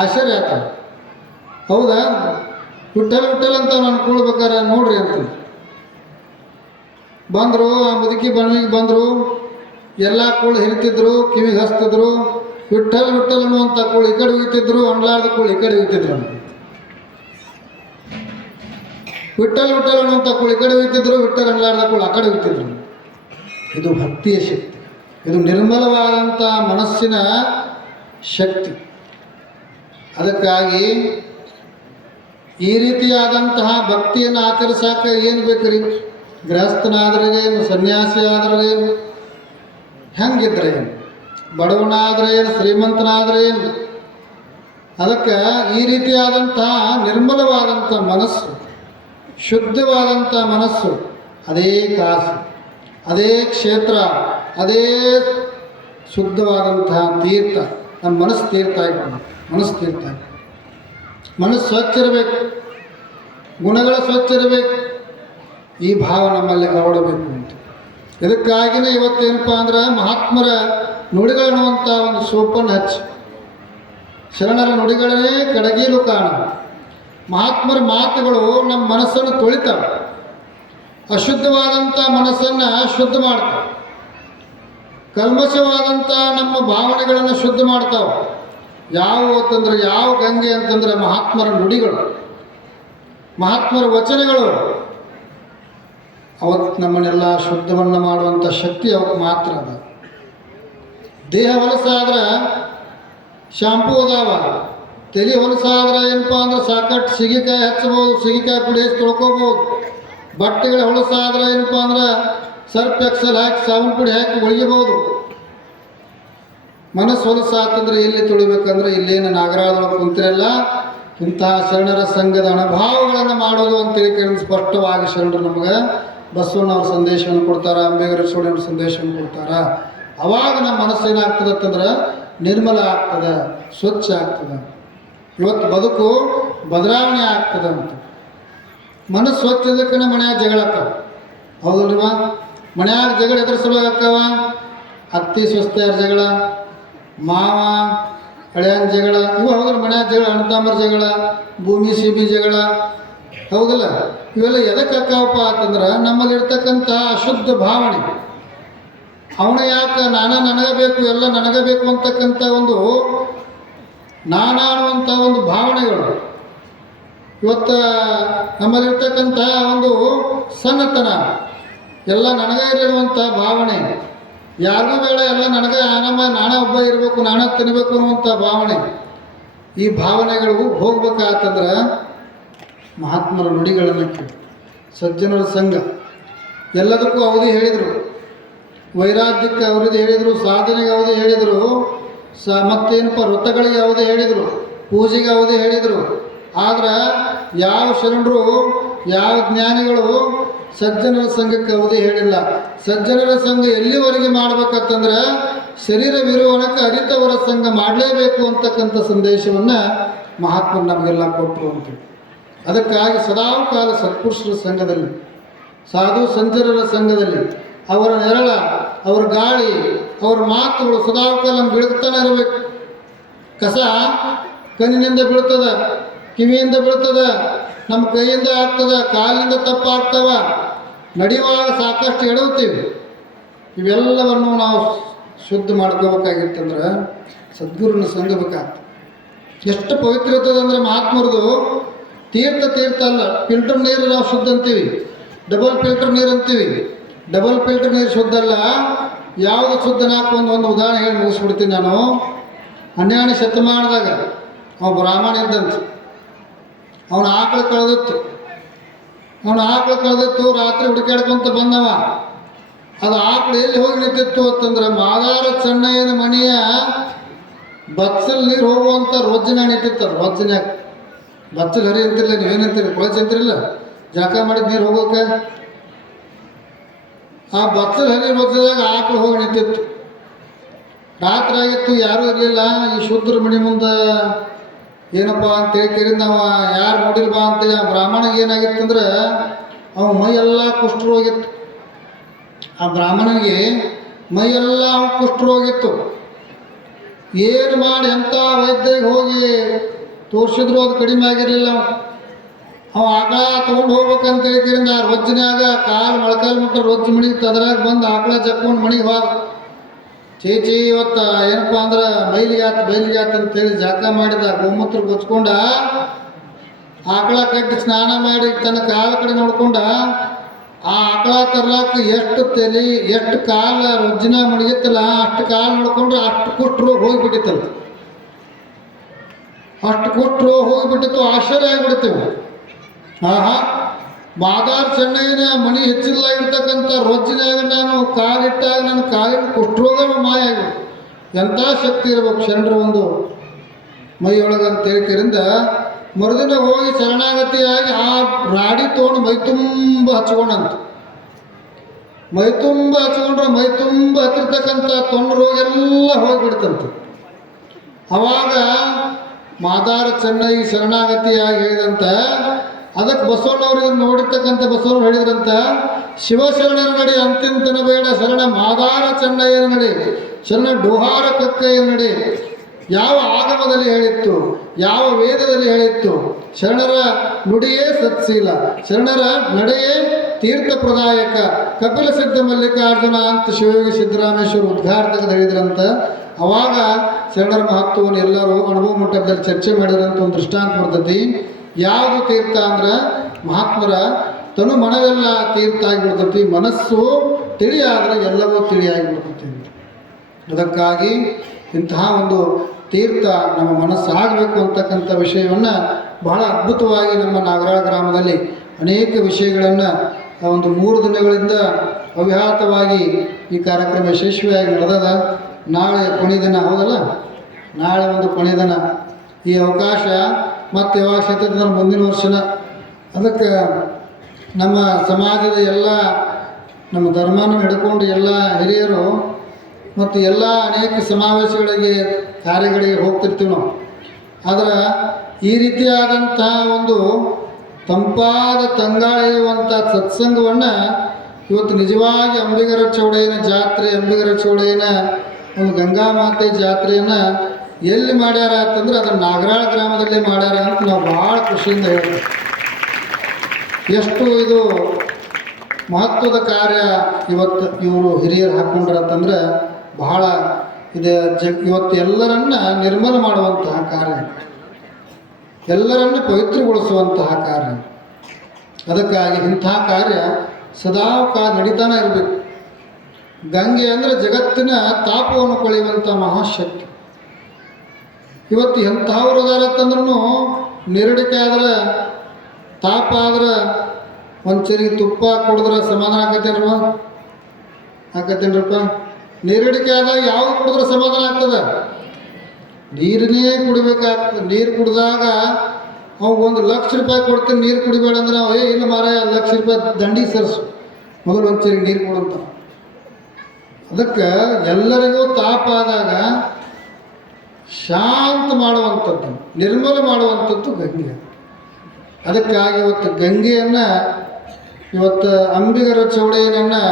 ಆಶ್ಚರ್ಯ ಆತ. ಹೌದಾ, ವಿಠಲ್ ಅಂತ ನಾನು ಕೂಳ್ಬೇಕಾರ ನೋಡ್ರಿ ಅಂತ ಬಂದರು. ಆ ಮುದುಕಿ ಬಣ್ಣಿಗೆ ಬಂದರು, ಎಲ್ಲ ಕೂಳು ಹಿರಿತಿದ್ರು, ಕಿವಿಗೆ ಹಚ್ತಿದ್ರು. ವಿಠಲ್ ಅನ್ನುವಂಥ ಕೂಳು ಈ ಕಡೆ ಹೋಗ್ತಿದ್ರು, ಅಣ್ಲಾರ್ದ ಕೂಳು ಈ ಕಡೆ ಹೋಗ್ತಿದ್ರು. ವಿಠಲ್ ಅನ್ನುವಂಥ ಕೂಳು ಈ ಕಡೆ ಹೋಗ್ತಿದ್ರು, ವಿಠಲ್ ಅಣ್ಲಾರ್ದ ಕೂಳು ಆ ಕಡೆ ಹೋಗ್ತಿದ್ರು. ಇದು ಭಕ್ತಿಯ ಶಕ್ತಿ, ಇದು ನಿರ್ಮಲವಾದಂಥ ಮನಸ್ಸಿನ ಶಕ್ತಿ. ಅದಕ್ಕಾಗಿ ಈ ರೀತಿಯಾದಂತಹ ಭಕ್ತಿಯನ್ನು ಆಚರಿಸಾಕ ಏನು ಬೇಕ್ರಿ? ಗೃಹಸ್ಥನಾದ್ರೇನು, ಸನ್ಯಾಸಿ ಆದ್ರೇನು, ಹೆಂಗಿದ್ರೇನು, ಬಡವನಾದ್ರೇನು, ಶ್ರೀಮಂತನಾದ್ರೇನು. ಅದಕ್ಕೆ ಈ ರೀತಿಯಾದಂತಹ ನಿರ್ಮಲವಾದಂಥ ಮನಸ್ಸು, ಶುದ್ಧವಾದಂಥ ಮನಸ್ಸು, ಅದೇ ಕಾಸು, ಅದೇ ಕ್ಷೇತ್ರ, ಅದೇ ಶುದ್ಧವಾದಂತಹ ತೀರ್ಥ. ನಮ್ಮ ಮನಸ್ಸು ತೀರ್ಥ ಇಟ್ಕೊಂಡು, ಮನಸ್ಸು ಸ್ವಚ್ಛ ಇರಬೇಕು, ಗುಣಗಳ ಸ್ವಚ್ಛ ಇರಬೇಕು. ಈ ಭಾವ ನಮ್ಮಲ್ಲಿ ಹರಡಬೇಕು ಅಂತ. ಇದಕ್ಕಾಗಿಯೇ ಇವತ್ತೇನಪ್ಪ ಅಂದ್ರೆ ಮಹಾತ್ಮರ ನುಡಿಗಳನ್ನುವಂಥ ಒಂದು ಸೋಪನ್ನು ಹಚ್ಚಿ, ಶರಣರ ನುಡಿಗಳನ್ನೇ ಕಡಗೀಲು ಕಾಣ. ಮಹಾತ್ಮರ ಮಾತುಗಳು ನಮ್ಮ ಮನಸ್ಸನ್ನು ತೊಳಿತಾವೆ, ಅಶುದ್ಧವಾದಂಥ ಮನಸ್ಸನ್ನು ಶುದ್ಧ ಮಾಡ್ತಾವೆ, ಕಲ್ಮಶವಾದಂಥ ನಮ್ಮ ಭಾವನೆಗಳನ್ನು ಶುದ್ಧ ಮಾಡ್ತಾವೆ. ಯಾವ ಗಂಗೆ ಅಂತಂದ್ರೆ ಮಹಾತ್ಮರ ನುಡಿಗಳು, ಮಹಾತ್ಮರ ವಚನಗಳು. ಅವತ್ತು ನಮ್ಮನ್ನೆಲ್ಲ ಶುದ್ಧವನ್ನು ಮಾಡುವಂಥ ಶಕ್ತಿ ಅವಕ್ಕೆ ಮಾತ್ರ ಅದ. ದೇಹ ಹೊಲಸಾದ್ರೆ ಶಾಂಪೂ ಅದಾವ, ತಲೆ ಹೊಲಸಾದ್ರೆ ಏನಪ್ಪ ಅಂದ್ರೆ ಸಾಕಷ್ಟು ಸಿಗಿಕಾಯಿ ಹಚ್ಬೋದು, ಸಿಗಿಕಾಯಿ ಪುಡಿ ಹಚ್ಚಿ ತೊಳ್ಕೊಬೋದು. ಬಟ್ಟೆಗಳ ಹೊಲಸಾದ್ರೆ ಏನಪ್ಪ ಅಂದ್ರೆ ಸರ್ಪ್ ಎಕ್ಸಲ್ ಹಾಕಿ ಸಾಬೂನು ಪುಡಿ ಹಾಕಿ ಒಳಗಿಬೋದು. ಮನಸ್ಸು ಹೊಲಸಾತಂದ್ರೆ ಎಲ್ಲಿ ತೊಳಿಬೇಕಂದ್ರೆ ಇಲ್ಲೇನು ನಾಗರಾಳದೊಳಗೆ ಕುಂತಿರಲ್ಲ. ಇಂತಹ ಶರಣರ ಸಂಘದ ಅನುಭವಗಳನ್ನು ಮಾಡೋದು ಅಂತೇಳಿ ಕೇಳಿ ಸ್ಪಷ್ಟವಾಗಿ ಶರಣರು ನಮಗೆ ಬಸವಣ್ಣವ್ರ ಸಂದೇಶವನ್ನು ಕೊಡ್ತಾರೆ, ಅಂಬೇಗರ ಸೋಡಿಯವ್ರ ಸಂದೇಶವನ್ನು ಕೊಡ್ತಾರೆ. ಅವಾಗ ನಮ್ಮ ಮನಸ್ಸು ಏನಾಗ್ತದೆ ಅಂತಂದ್ರೆ ನಿರ್ಮಲ ಆಗ್ತದೆ, ಸ್ವಚ್ಛ ಆಗ್ತದೆ. ಇವತ್ತು ಬದುಕು ಬದಲಾವಣೆ ಆಗ್ತದೆ ಅಂತ. ಮನಸ್ಸು ಸ್ವಚ್ಛ ಇದಕ್ಕೆ ಮನ್ಯಾಗ ಜಗಳ ಆಕ್ಕವ, ಹೌದಲ್ರಿವ? ಮನ್ಯಾಗ ಜಗಳ ಎದ್ರ ಸಲುವಾಗಿ ಆಕ್ಕವ? ಅತ್ತಿ ಸ್ವಸ್ಥೆಯರ ಜಗಳ, ಮಾವ ಹಳೆಯನ ಜಗಳ, ಇವು ಹೌದಲ್ಲ. ಮನ್ಯಾಗ ಜಗಳ, ಅಣ್ಣತಮ್ಮರ ಜಗಳ, ಭೂಮಿ ಸೀಮಿ ಜಗಳ, ಹೌದಲ್ಲ? ಇವೆಲ್ಲ ಎದಕ್ಕೆ ಆಕ್ಕವಪ್ಪ ಅಂತಂದ್ರೆ ನಮ್ಮಲ್ಲಿರ್ತಕ್ಕಂಥ ಅಶುದ್ಧ ಭಾವನೆ. ಅವನ ಯಾಕೆ ನನಗೆ ಬೇಕು, ಎಲ್ಲ ನನಗೆ ಬೇಕು ಅಂತಕ್ಕಂಥ ಒಂದು ನಾನಾಡುವಂಥ ಒಂದು ಭಾವನೆಗಳು. ಇವತ್ತು ನಮ್ಮಲ್ಲಿರ್ತಕ್ಕಂಥ ಒಂದು ಸಣ್ಣತನ, ಎಲ್ಲ ನನಗೆ ಇರುವಂಥ ಭಾವನೆ, ಯಾರಿಗೂ ಬೇಡ, ಎಲ್ಲ ನನಗೆ ನಾನೇ ಒಬ್ಬ ಇರಬೇಕು, ನಾನೇ ತಿನ್ನಬೇಕು ಅನ್ನುವಂಥ ಭಾವನೆ. ಈ ಭಾವನೆಗಳು ಹೋಗ್ಬೇಕಾತಂದ್ರೆ ಮಹಾತ್ಮರ ನುಡಿಗಳನ್ನು ಕೇಳಿ, ಸಜ್ಜನರ ಸಂಘ ಎಲ್ಲದಕ್ಕೂ ಅವಧಿ ಹೇಳಿದರು. ವೈರಾಗ್ಯಕ್ಕೆ ಅವಧಿ ಹೇಳಿದರು, ಸಾಧನೆಗೆ ಅವಧಿ ಹೇಳಿದರು, ಮತ್ತೇನಪ್ಪ ವ್ರತಗಳಿಗೆ ಅವಧಿ ಹೇಳಿದರು, ಪೂಜೆಗೆ ಅವಧಿ ಹೇಳಿದರು. ಆದ್ರೆ ಯಾವ ಶರಣರು, ಯಾವ ಜ್ಞಾನಿಗಳು ಸಜ್ಜನರ ಸಂಘಕ್ಕೆ ಅವಧಿ ಹೇಳಿಲ್ಲ. ಸಜ್ಜನರ ಸಂಘ ಎಲ್ಲಿವರೆಗೆ ಮಾಡ್ಬೇಕಂತಂದ್ರೆ ಶರೀರವಿರುವನಕ್ಕೆ ಅರಿತವರ ಸಂಘ ಮಾಡಲೇಬೇಕು ಅಂತಕ್ಕಂಥ ಸಂದೇಶವನ್ನು ಮಹಾತ್ಮರು ನಮಗೆಲ್ಲ ಕೊಟ್ಟರು ಅಂತೇಳಿ. ಅದಕ್ಕಾಗಿ ಸದಾಕಾಲ ಸತ್ಪುರುಷರ ಸಂಘದಲ್ಲಿ, ಸಾಧು ಸಂಚರರ ಸಂಘದಲ್ಲಿ ಅವರ ನೆರಳ, ಅವರ ಗಾಳಿ, ಅವರ ಮಾತುಗಳು ಸದಾಕಾಲ ನಮ್ಗೆ ಬೀಳ್ತಾನೆ ಇರಬೇಕು. ಕಸ ಕಣ್ಣಿನಿಂದ ಬೀಳ್ತದೆ, ಕಿವಿಯಿಂದ ಬೀಳ್ತದೆ, ನಮ್ಮ ಕೈಯಿಂದ ಆಗ್ತದೆ, ಕಾಲಿನಿಂದ ತಪ್ಪಾಗ್ತವ, ನಡೆಯುವಾಗ ಸಾಕಷ್ಟು ಎಡವುತ್ತೀವಿ. ಇವೆಲ್ಲವನ್ನು ನಾವು ಶುದ್ಧ ಮಾಡ್ಕೋಬೇಕಾಗಿತ್ತಂದ್ರೆ ಸದ್ಗುರುನ ಸಂಘ ಬೇಕಾಗ್ತದೆ. ಎಷ್ಟು ಪವಿತ್ರ ಇರ್ತದೆ ಅಂದರೆ ಮಹಾತ್ಮರದು ತೀರ್ಥ ಅಲ್ಲ. ಫಿಲ್ಟರ್ ನೀರು ನಾವು ಶುದ್ಧ ಅಂತೀವಿ, ಡಬಲ್ ಫಿಲ್ಟರ್ ನೀರು ಅಂತೀವಿ. ಡಬಲ್ ಫಿಲ್ಟರ್ ನೀರು ಶುದ್ಧ ಅಲ್ಲ. ಯಾವುದು ಶುದ್ಧ ಒಂದು ಉದಾಹರಣೆ ಹೇಳಿ ಮುಗಿಸ್ಬಿಡ್ತೀನಿ ನಾನು. 12ನೇ ಶತಮಾನದಾಗ ಅವ ಬ್ರಾಹ್ಮಣ ಇದ್ದಂತೆ. ಅವನ ಆಕಳು ಕಳೆದಿತ್ತು. ರಾತ್ರಿ ಹುಡುಕಾಡ್ಕೊಂತ ಬಂದವ. ಅದು ಆಕಳು ಎಲ್ಲಿ ಹೋಗಿ ನಿಂತಿತ್ತು ಅಂತಂದ್ರೆ ಮಾದಾರ ಚೆನ್ನಯ್ಯನ ಮನೆಯ ಬಚ್ಚಲ್ ನೀರು ಹೋಗುವಂಥ ರೊಜ್ಜನ್ಯಾಗ ನಿಂತಿತ್ತು. ಅದು ರೊಜ್ಜನ್ಯಾಗ ಬಚ್ಚಲ್ ಹರಿ ಅಂತಿರಲ್ಲ, ನೀವೇನಂತೀರಿ ಕೊಳಚೆ ಅಂತಿರಲ್ಲ, ಜಾಕ ಮಾಡಿದ ನೀರು ಹೋಗೋಕೆ. ಆ ಬಚ್ಚಲ್ ಹರಿ ಬಚ್ಚದಾಗ ಆಕಳು ಹೋಗಿ ನಿಂತಿತ್ತು. ರಾತ್ರಿ ಆಗಿತ್ತು, ಯಾರೂ ಇರಲಿಲ್ಲ. ಈ ಶೂದ್ರ ಮಣಿ ಮುಂದೆ ಏನಪ್ಪ ಅಂತೇಳಿ ಕೇಳಿದ ನಾವು, ಯಾರು ನೋಡಿಲ್ಲ ಬಾ ಅಂತೇಳಿ. ಆ ಬ್ರಾಹ್ಮಣಿಗೆ ಏನಾಗಿತ್ತಂದ್ರೆ ಅವ ಮೈಯೆಲ್ಲ ಕುಷ್ಠರೋಗಿತ್ತು. ಆ ಬ್ರಾಹ್ಮಣನಿಗೆ ಮೈಯೆಲ್ಲ ಕುಷ್ಠರೋಗಿತ್ತು. ಏನು ಮಾಡಿ ಎಂಥ ವೈದ್ಯರಿಗೆ ಹೋಗಿ ತೋರಿಸಿದ್ರು ಅದು ಕಡಿಮೆ ಆಗಿರಲಿಲ್ಲ. ಅವ ಆಕಳ ತೊಗೊಂಡು ಹೋಗ್ಬೇಕಂತೇಳಿ ಕೇಳಿದ. ಆ ರೊಜ್ಜಿನಾಗ ಕಾಲು ಮೊಳಕಾಲು ಮುಟ್ಟ ರೊಜ್ಜು ಮಣಿಗೆ ತದ್ರಾಗ ಬಂದು ಆಕಳ ಜಕ್ಕೊಂಡು ಮಣಿಗೆ ಹೋದ. ಚೀಚಿ ಇವತ್ತು ಏನಪ್ಪ ಅಂದ್ರೆ ಬೈಲಿಗಾತ ಅಂತೇಳಿ ಜಾಕ ಮಾಡಿದ. ಗೋಮೂತ್ರ ಗೊಚ್ಕೊಂಡ ಆಕಳ ಕಟ್ಟಿ ಸ್ನಾನ ಮಾಡಿ ತನ್ನ ಕಾಲ ಕಡೆ ನೋಡ್ಕೊಂಡ. ಆ ಆಕಳ ತರ್ಲಾಕ ಎಷ್ಟು ಕಾಲ ರೊಜ್ಜಿನ ಮುಳುಗಿತ್ತಲ್ಲ, ಅಷ್ಟು ಕಾಲು ನೋಡ್ಕೊಂಡ್ರೆ ಅಷ್ಟು ಕುಷ್ಠರೋಗ ಹೋಗಿಬಿಟ್ಟಿತ್ತಲ್ಲ. ಅಷ್ಟು ಕುಷ್ಠರೋಗ ಹೋಗಿಬಿಟ್ಟಿತ್ತು. ಆಶ್ಚರ್ಯ ಆಗಿಬಿಡ್ತೇವೆ. ಮಾದಾರ ಚೆನ್ನೈನ ಮಣಿ ಹೆಚ್ಚಿಲ್ಲಾಗಿರ್ತಕ್ಕಂಥ ರೊಜ್ಜಿನಾಗ ನಾನು ಕಾಲಿಟ್ಟಾಗ ನನ್ನ ಕಾಲಿನ ಕುಷ್ಠರೋಗ ಮಾಯ ಆಗಿಬಿಟ್ಟು. ಎಂಥ ಶಕ್ತಿ ಇರ್ಬೇಕು ಶರಣರ ಒಂದು ಮೈಯೊಳಗೆ ಅಂತೇಳಿ ಕೇಳಿಂದ ಮರುದಿನ ಹೋಗಿ ಶರಣಾಗತಿಯಾಗಿ ಆ ರಾಡಿ ತೊಗೊಂಡು ಮೈ ತುಂಬ ಹಚ್ಕೊಂಡಂತ. ಮೈ ತುಂಬ ಹಚ್ಕೊಂಡ್ರೆ ಮೈ ತುಂಬ ಹತ್ತಿರ್ತಕ್ಕಂಥ ತೊಂಡು ರೋಗ ಎಲ್ಲ ಹೋಗಿಬಿಡ್ತಂತ. ಅವಾಗ ಮಾದಾರ ಚೆನ್ನೈ ಶರಣಾಗತಿಯಾಗಿ ಹೇಳಿದಂತ. ಅದಕ್ಕೆ ಬಸವಣ್ಣವ್ರು ಇದನ್ನು ನೋಡಿರ್ತಕ್ಕಂಥ ಬಸವಣ್ಣವ್ರು ಹೇಳಿದ್ರಂತ, ಶಿವಶರಣರ ನಡಿ ಅಂತಿಂತನ ಬೇಡ ಶರಣ ಮಾದಾರ ಚೆನ್ನಯ್ಯನ ನಡಿ, ಶರಣ ಡೋಹಾರ ಕಕ್ಕಯ್ಯನ ನಡಿ. ಯಾವ ಆಗಮದಲ್ಲಿ ಹೇಳಿತ್ತು, ಯಾವ ವೇದದಲ್ಲಿ ಹೇಳಿತ್ತು? ಶರಣರ ನುಡಿಯೇ ಸತ್ಶೀಲ, ಶರಣರ ನಡೆಯೇ ತೀರ್ಥ ಪ್ರದಾಯಕ, ಕಪಿಲ ಸಿದ್ಧ ಮಲ್ಲಿಕಾರ್ಜುನ ಅಂತ ಶಿವಯೋಗಿ ಸಿದ್ದರಾಮೇಶ್ವರ ಉದ್ಘಾಟಕರು ಹೇಳಿದ್ರಂತ. ಅವಾಗ ಶರಣರ ಮಹತ್ವವನ್ನು ಎಲ್ಲರೂ ಅನುಭವ ಮಟ್ಟದಲ್ಲಿ ಚರ್ಚೆ ಮಾಡಿದ್ರಂತ ಒಂದು ದೃಷ್ಟಾಂತ ಬರ್ತೈತಿ. ಯಾವುದು ತೀರ್ಥ ಅಂದ್ರೆ ಮಹಾತ್ಮರ ತನು ಮನವೆಲ್ಲ ತೀರ್ಥ ಆಗಿಬಿಡ್ತೈತಿ. ಮನಸ್ಸು ತಿಳಿಯಾದರೆ ಎಲ್ಲವೂ ತಿಳಿಯಾಗಿಬಿಡ್ತೈತಿ. ಅದಕ್ಕಾಗಿ ಇಂತಹ ಒಂದು ತೀರ್ಥ ನಮ್ಮ ಮನಸ್ಸಾಗಬೇಕು ಅಂತಕ್ಕಂಥ ವಿಷಯವನ್ನು ಬಹಳ ಅದ್ಭುತವಾಗಿ ನಮ್ಮ ನಾಗರಾಳ ಗ್ರಾಮದಲ್ಲಿ ಅನೇಕ ವಿಷಯಗಳನ್ನು ಒಂದು 3 ದಿನಗಳಿಂದ ಅವ್ಯಾಹತವಾಗಿ ಈ ಕಾರ್ಯಕ್ರಮ ಯಶಸ್ವಿಯಾಗಿ ನಡೆದದ. ನಾಳೆ ಕೊನೆ ದಿನ ಹೌದಲ್ಲ, ನಾಳೆ ಒಂದು ಕೊನೆ ದಿನ. ಈ ಅವಕಾಶ ಮತ್ತು ಯಾವಾಗ ಸಿಗ್ತದೆ ಮುಂದಿನ ವರ್ಷನ. ಅದಕ್ಕೆ ನಮ್ಮ ಸಮಾಜದ ಎಲ್ಲ ನಮ್ಮ ಧರ್ಮನ ಹಿಡ್ಕೊಂಡು ಎಲ್ಲ ಹಿರಿಯರು ಮತ್ತು ಎಲ್ಲ ಅನೇಕ ಸಮಾವೇಶಗಳಿಗೆ ಕಾರ್ಯಗಳಿಗೆ ಹೋಗ್ತಿರ್ತೀವಿ ನಾವು. ಆದರೆ ಈ ರೀತಿಯಾದಂಥ ಒಂದು ತಂಪಾದ ತಂಗಾಳಿಯುವಂಥ ಸತ್ಸಂಗವನ್ನು ಇವತ್ತು ನಿಜವಾಗಿ ಅಂಬಿಗರ ಚೌಡಯ್ಯನ ಜಾತ್ರೆ, ಅಂಬಿಗರ ಚೌಡಯ್ಯನ ಒಂದು ಗಂಗಾಮಾತೆ ಜಾತ್ರೆಯನ್ನು ಎಲ್ಲಿ ಮಾಡ್ಯಾರ ಅಂತಂದ್ರೆ ಅದನ್ನು ನಾಗರಾಳ ಗ್ರಾಮದಲ್ಲಿ ಮಾಡ್ಯಾರ ಅಂತ ನಾವು ಭಾಳ ಖುಷಿಯಿಂದ ಹೇಳ್ತೀವಿ. ಎಷ್ಟು ಇದು ಮಹತ್ವದ ಕಾರ್ಯ ಇವತ್ತು ಇವರು ಹಿರಿಯರು ಹಾಕ್ಕೊಂಡ್ರಂತಂದ್ರೆ ಬಹಳ ಇದು ಇವತ್ತು ಎಲ್ಲರನ್ನ ನಿರ್ಮಲ ಮಾಡುವಂತಹ ಕಾರ್ಯ, ಎಲ್ಲರನ್ನ ಪವಿತ್ರಗೊಳಿಸುವಂತಹ ಕಾರ್ಯ. ಅದಕ್ಕಾಗಿ ಇಂಥ ಕಾರ್ಯ ಸದಾ ನಡೀತಾನೆ ಇರಬೇಕು. ಗಂಗೆ ಅಂದರೆ ಜಗತ್ತಿನ ತಾಪವನ್ನು ಕೊಳೆಯುವಂಥ ಮಹಾಶಕ್ತಿ. ಇವತ್ತು ಎಂಥವ್ರು ಅದಾರತ್ತಂದ್ರೂ ನೆರಡಿಕೆ ಆದ್ರೆ, ತಾಪ ಆದ್ರೆ ಒಂದು ಚರಿ ತುಪ್ಪ ಕುಡಿದ್ರೆ ಸಮಾಧಾನ ಆಕತ್ತೇನ್ರಪ್ಪ? ನೆರಡಿಕೆ ಆದಾಗ ಯಾವುದು ಕುಡಿದ್ರೆ ಸಮಾಧಾನ ಆಗ್ತದೆ? ನೀರನ್ನೇ ಕುಡಿಬೇಕಾಗ್ತದೆ. ನೀರು ಕುಡಿದಾಗ ಅವು 1 ಲಕ್ಷ ರೂಪಾಯಿ ಕೊಡ್ತೀನಿ ನೀರು ಕುಡಿಬೇಡ ಅಂದ್ರೆ ನಾವು ಇಲ್ಲ ಮಾರಾಯ 1 ಲಕ್ಷ ರೂಪಾಯಿ ದಂಡಿ ಸರಿಸು, ಮೊದಲು ಒಂದು ಚರಿ ನೀರು ಕೊಡುವಂತ. ಅದಕ್ಕೆ ಎಲ್ಲರಿಗೂ ತಾಪ ಆದಾಗ ಶಾಂತ ಮಾಡುವಂಥದ್ದು, ನಿರ್ಮಲ ಮಾಡುವಂಥದ್ದು ಗಂಗೆ. ಅದಕ್ಕಾಗಿ ಇವತ್ತು ಗಂಗೆಯನ್ನು, ಇವತ್ತು ಅಂಬಿಗರ ಚೌಡಯ್ಯನನ್ನು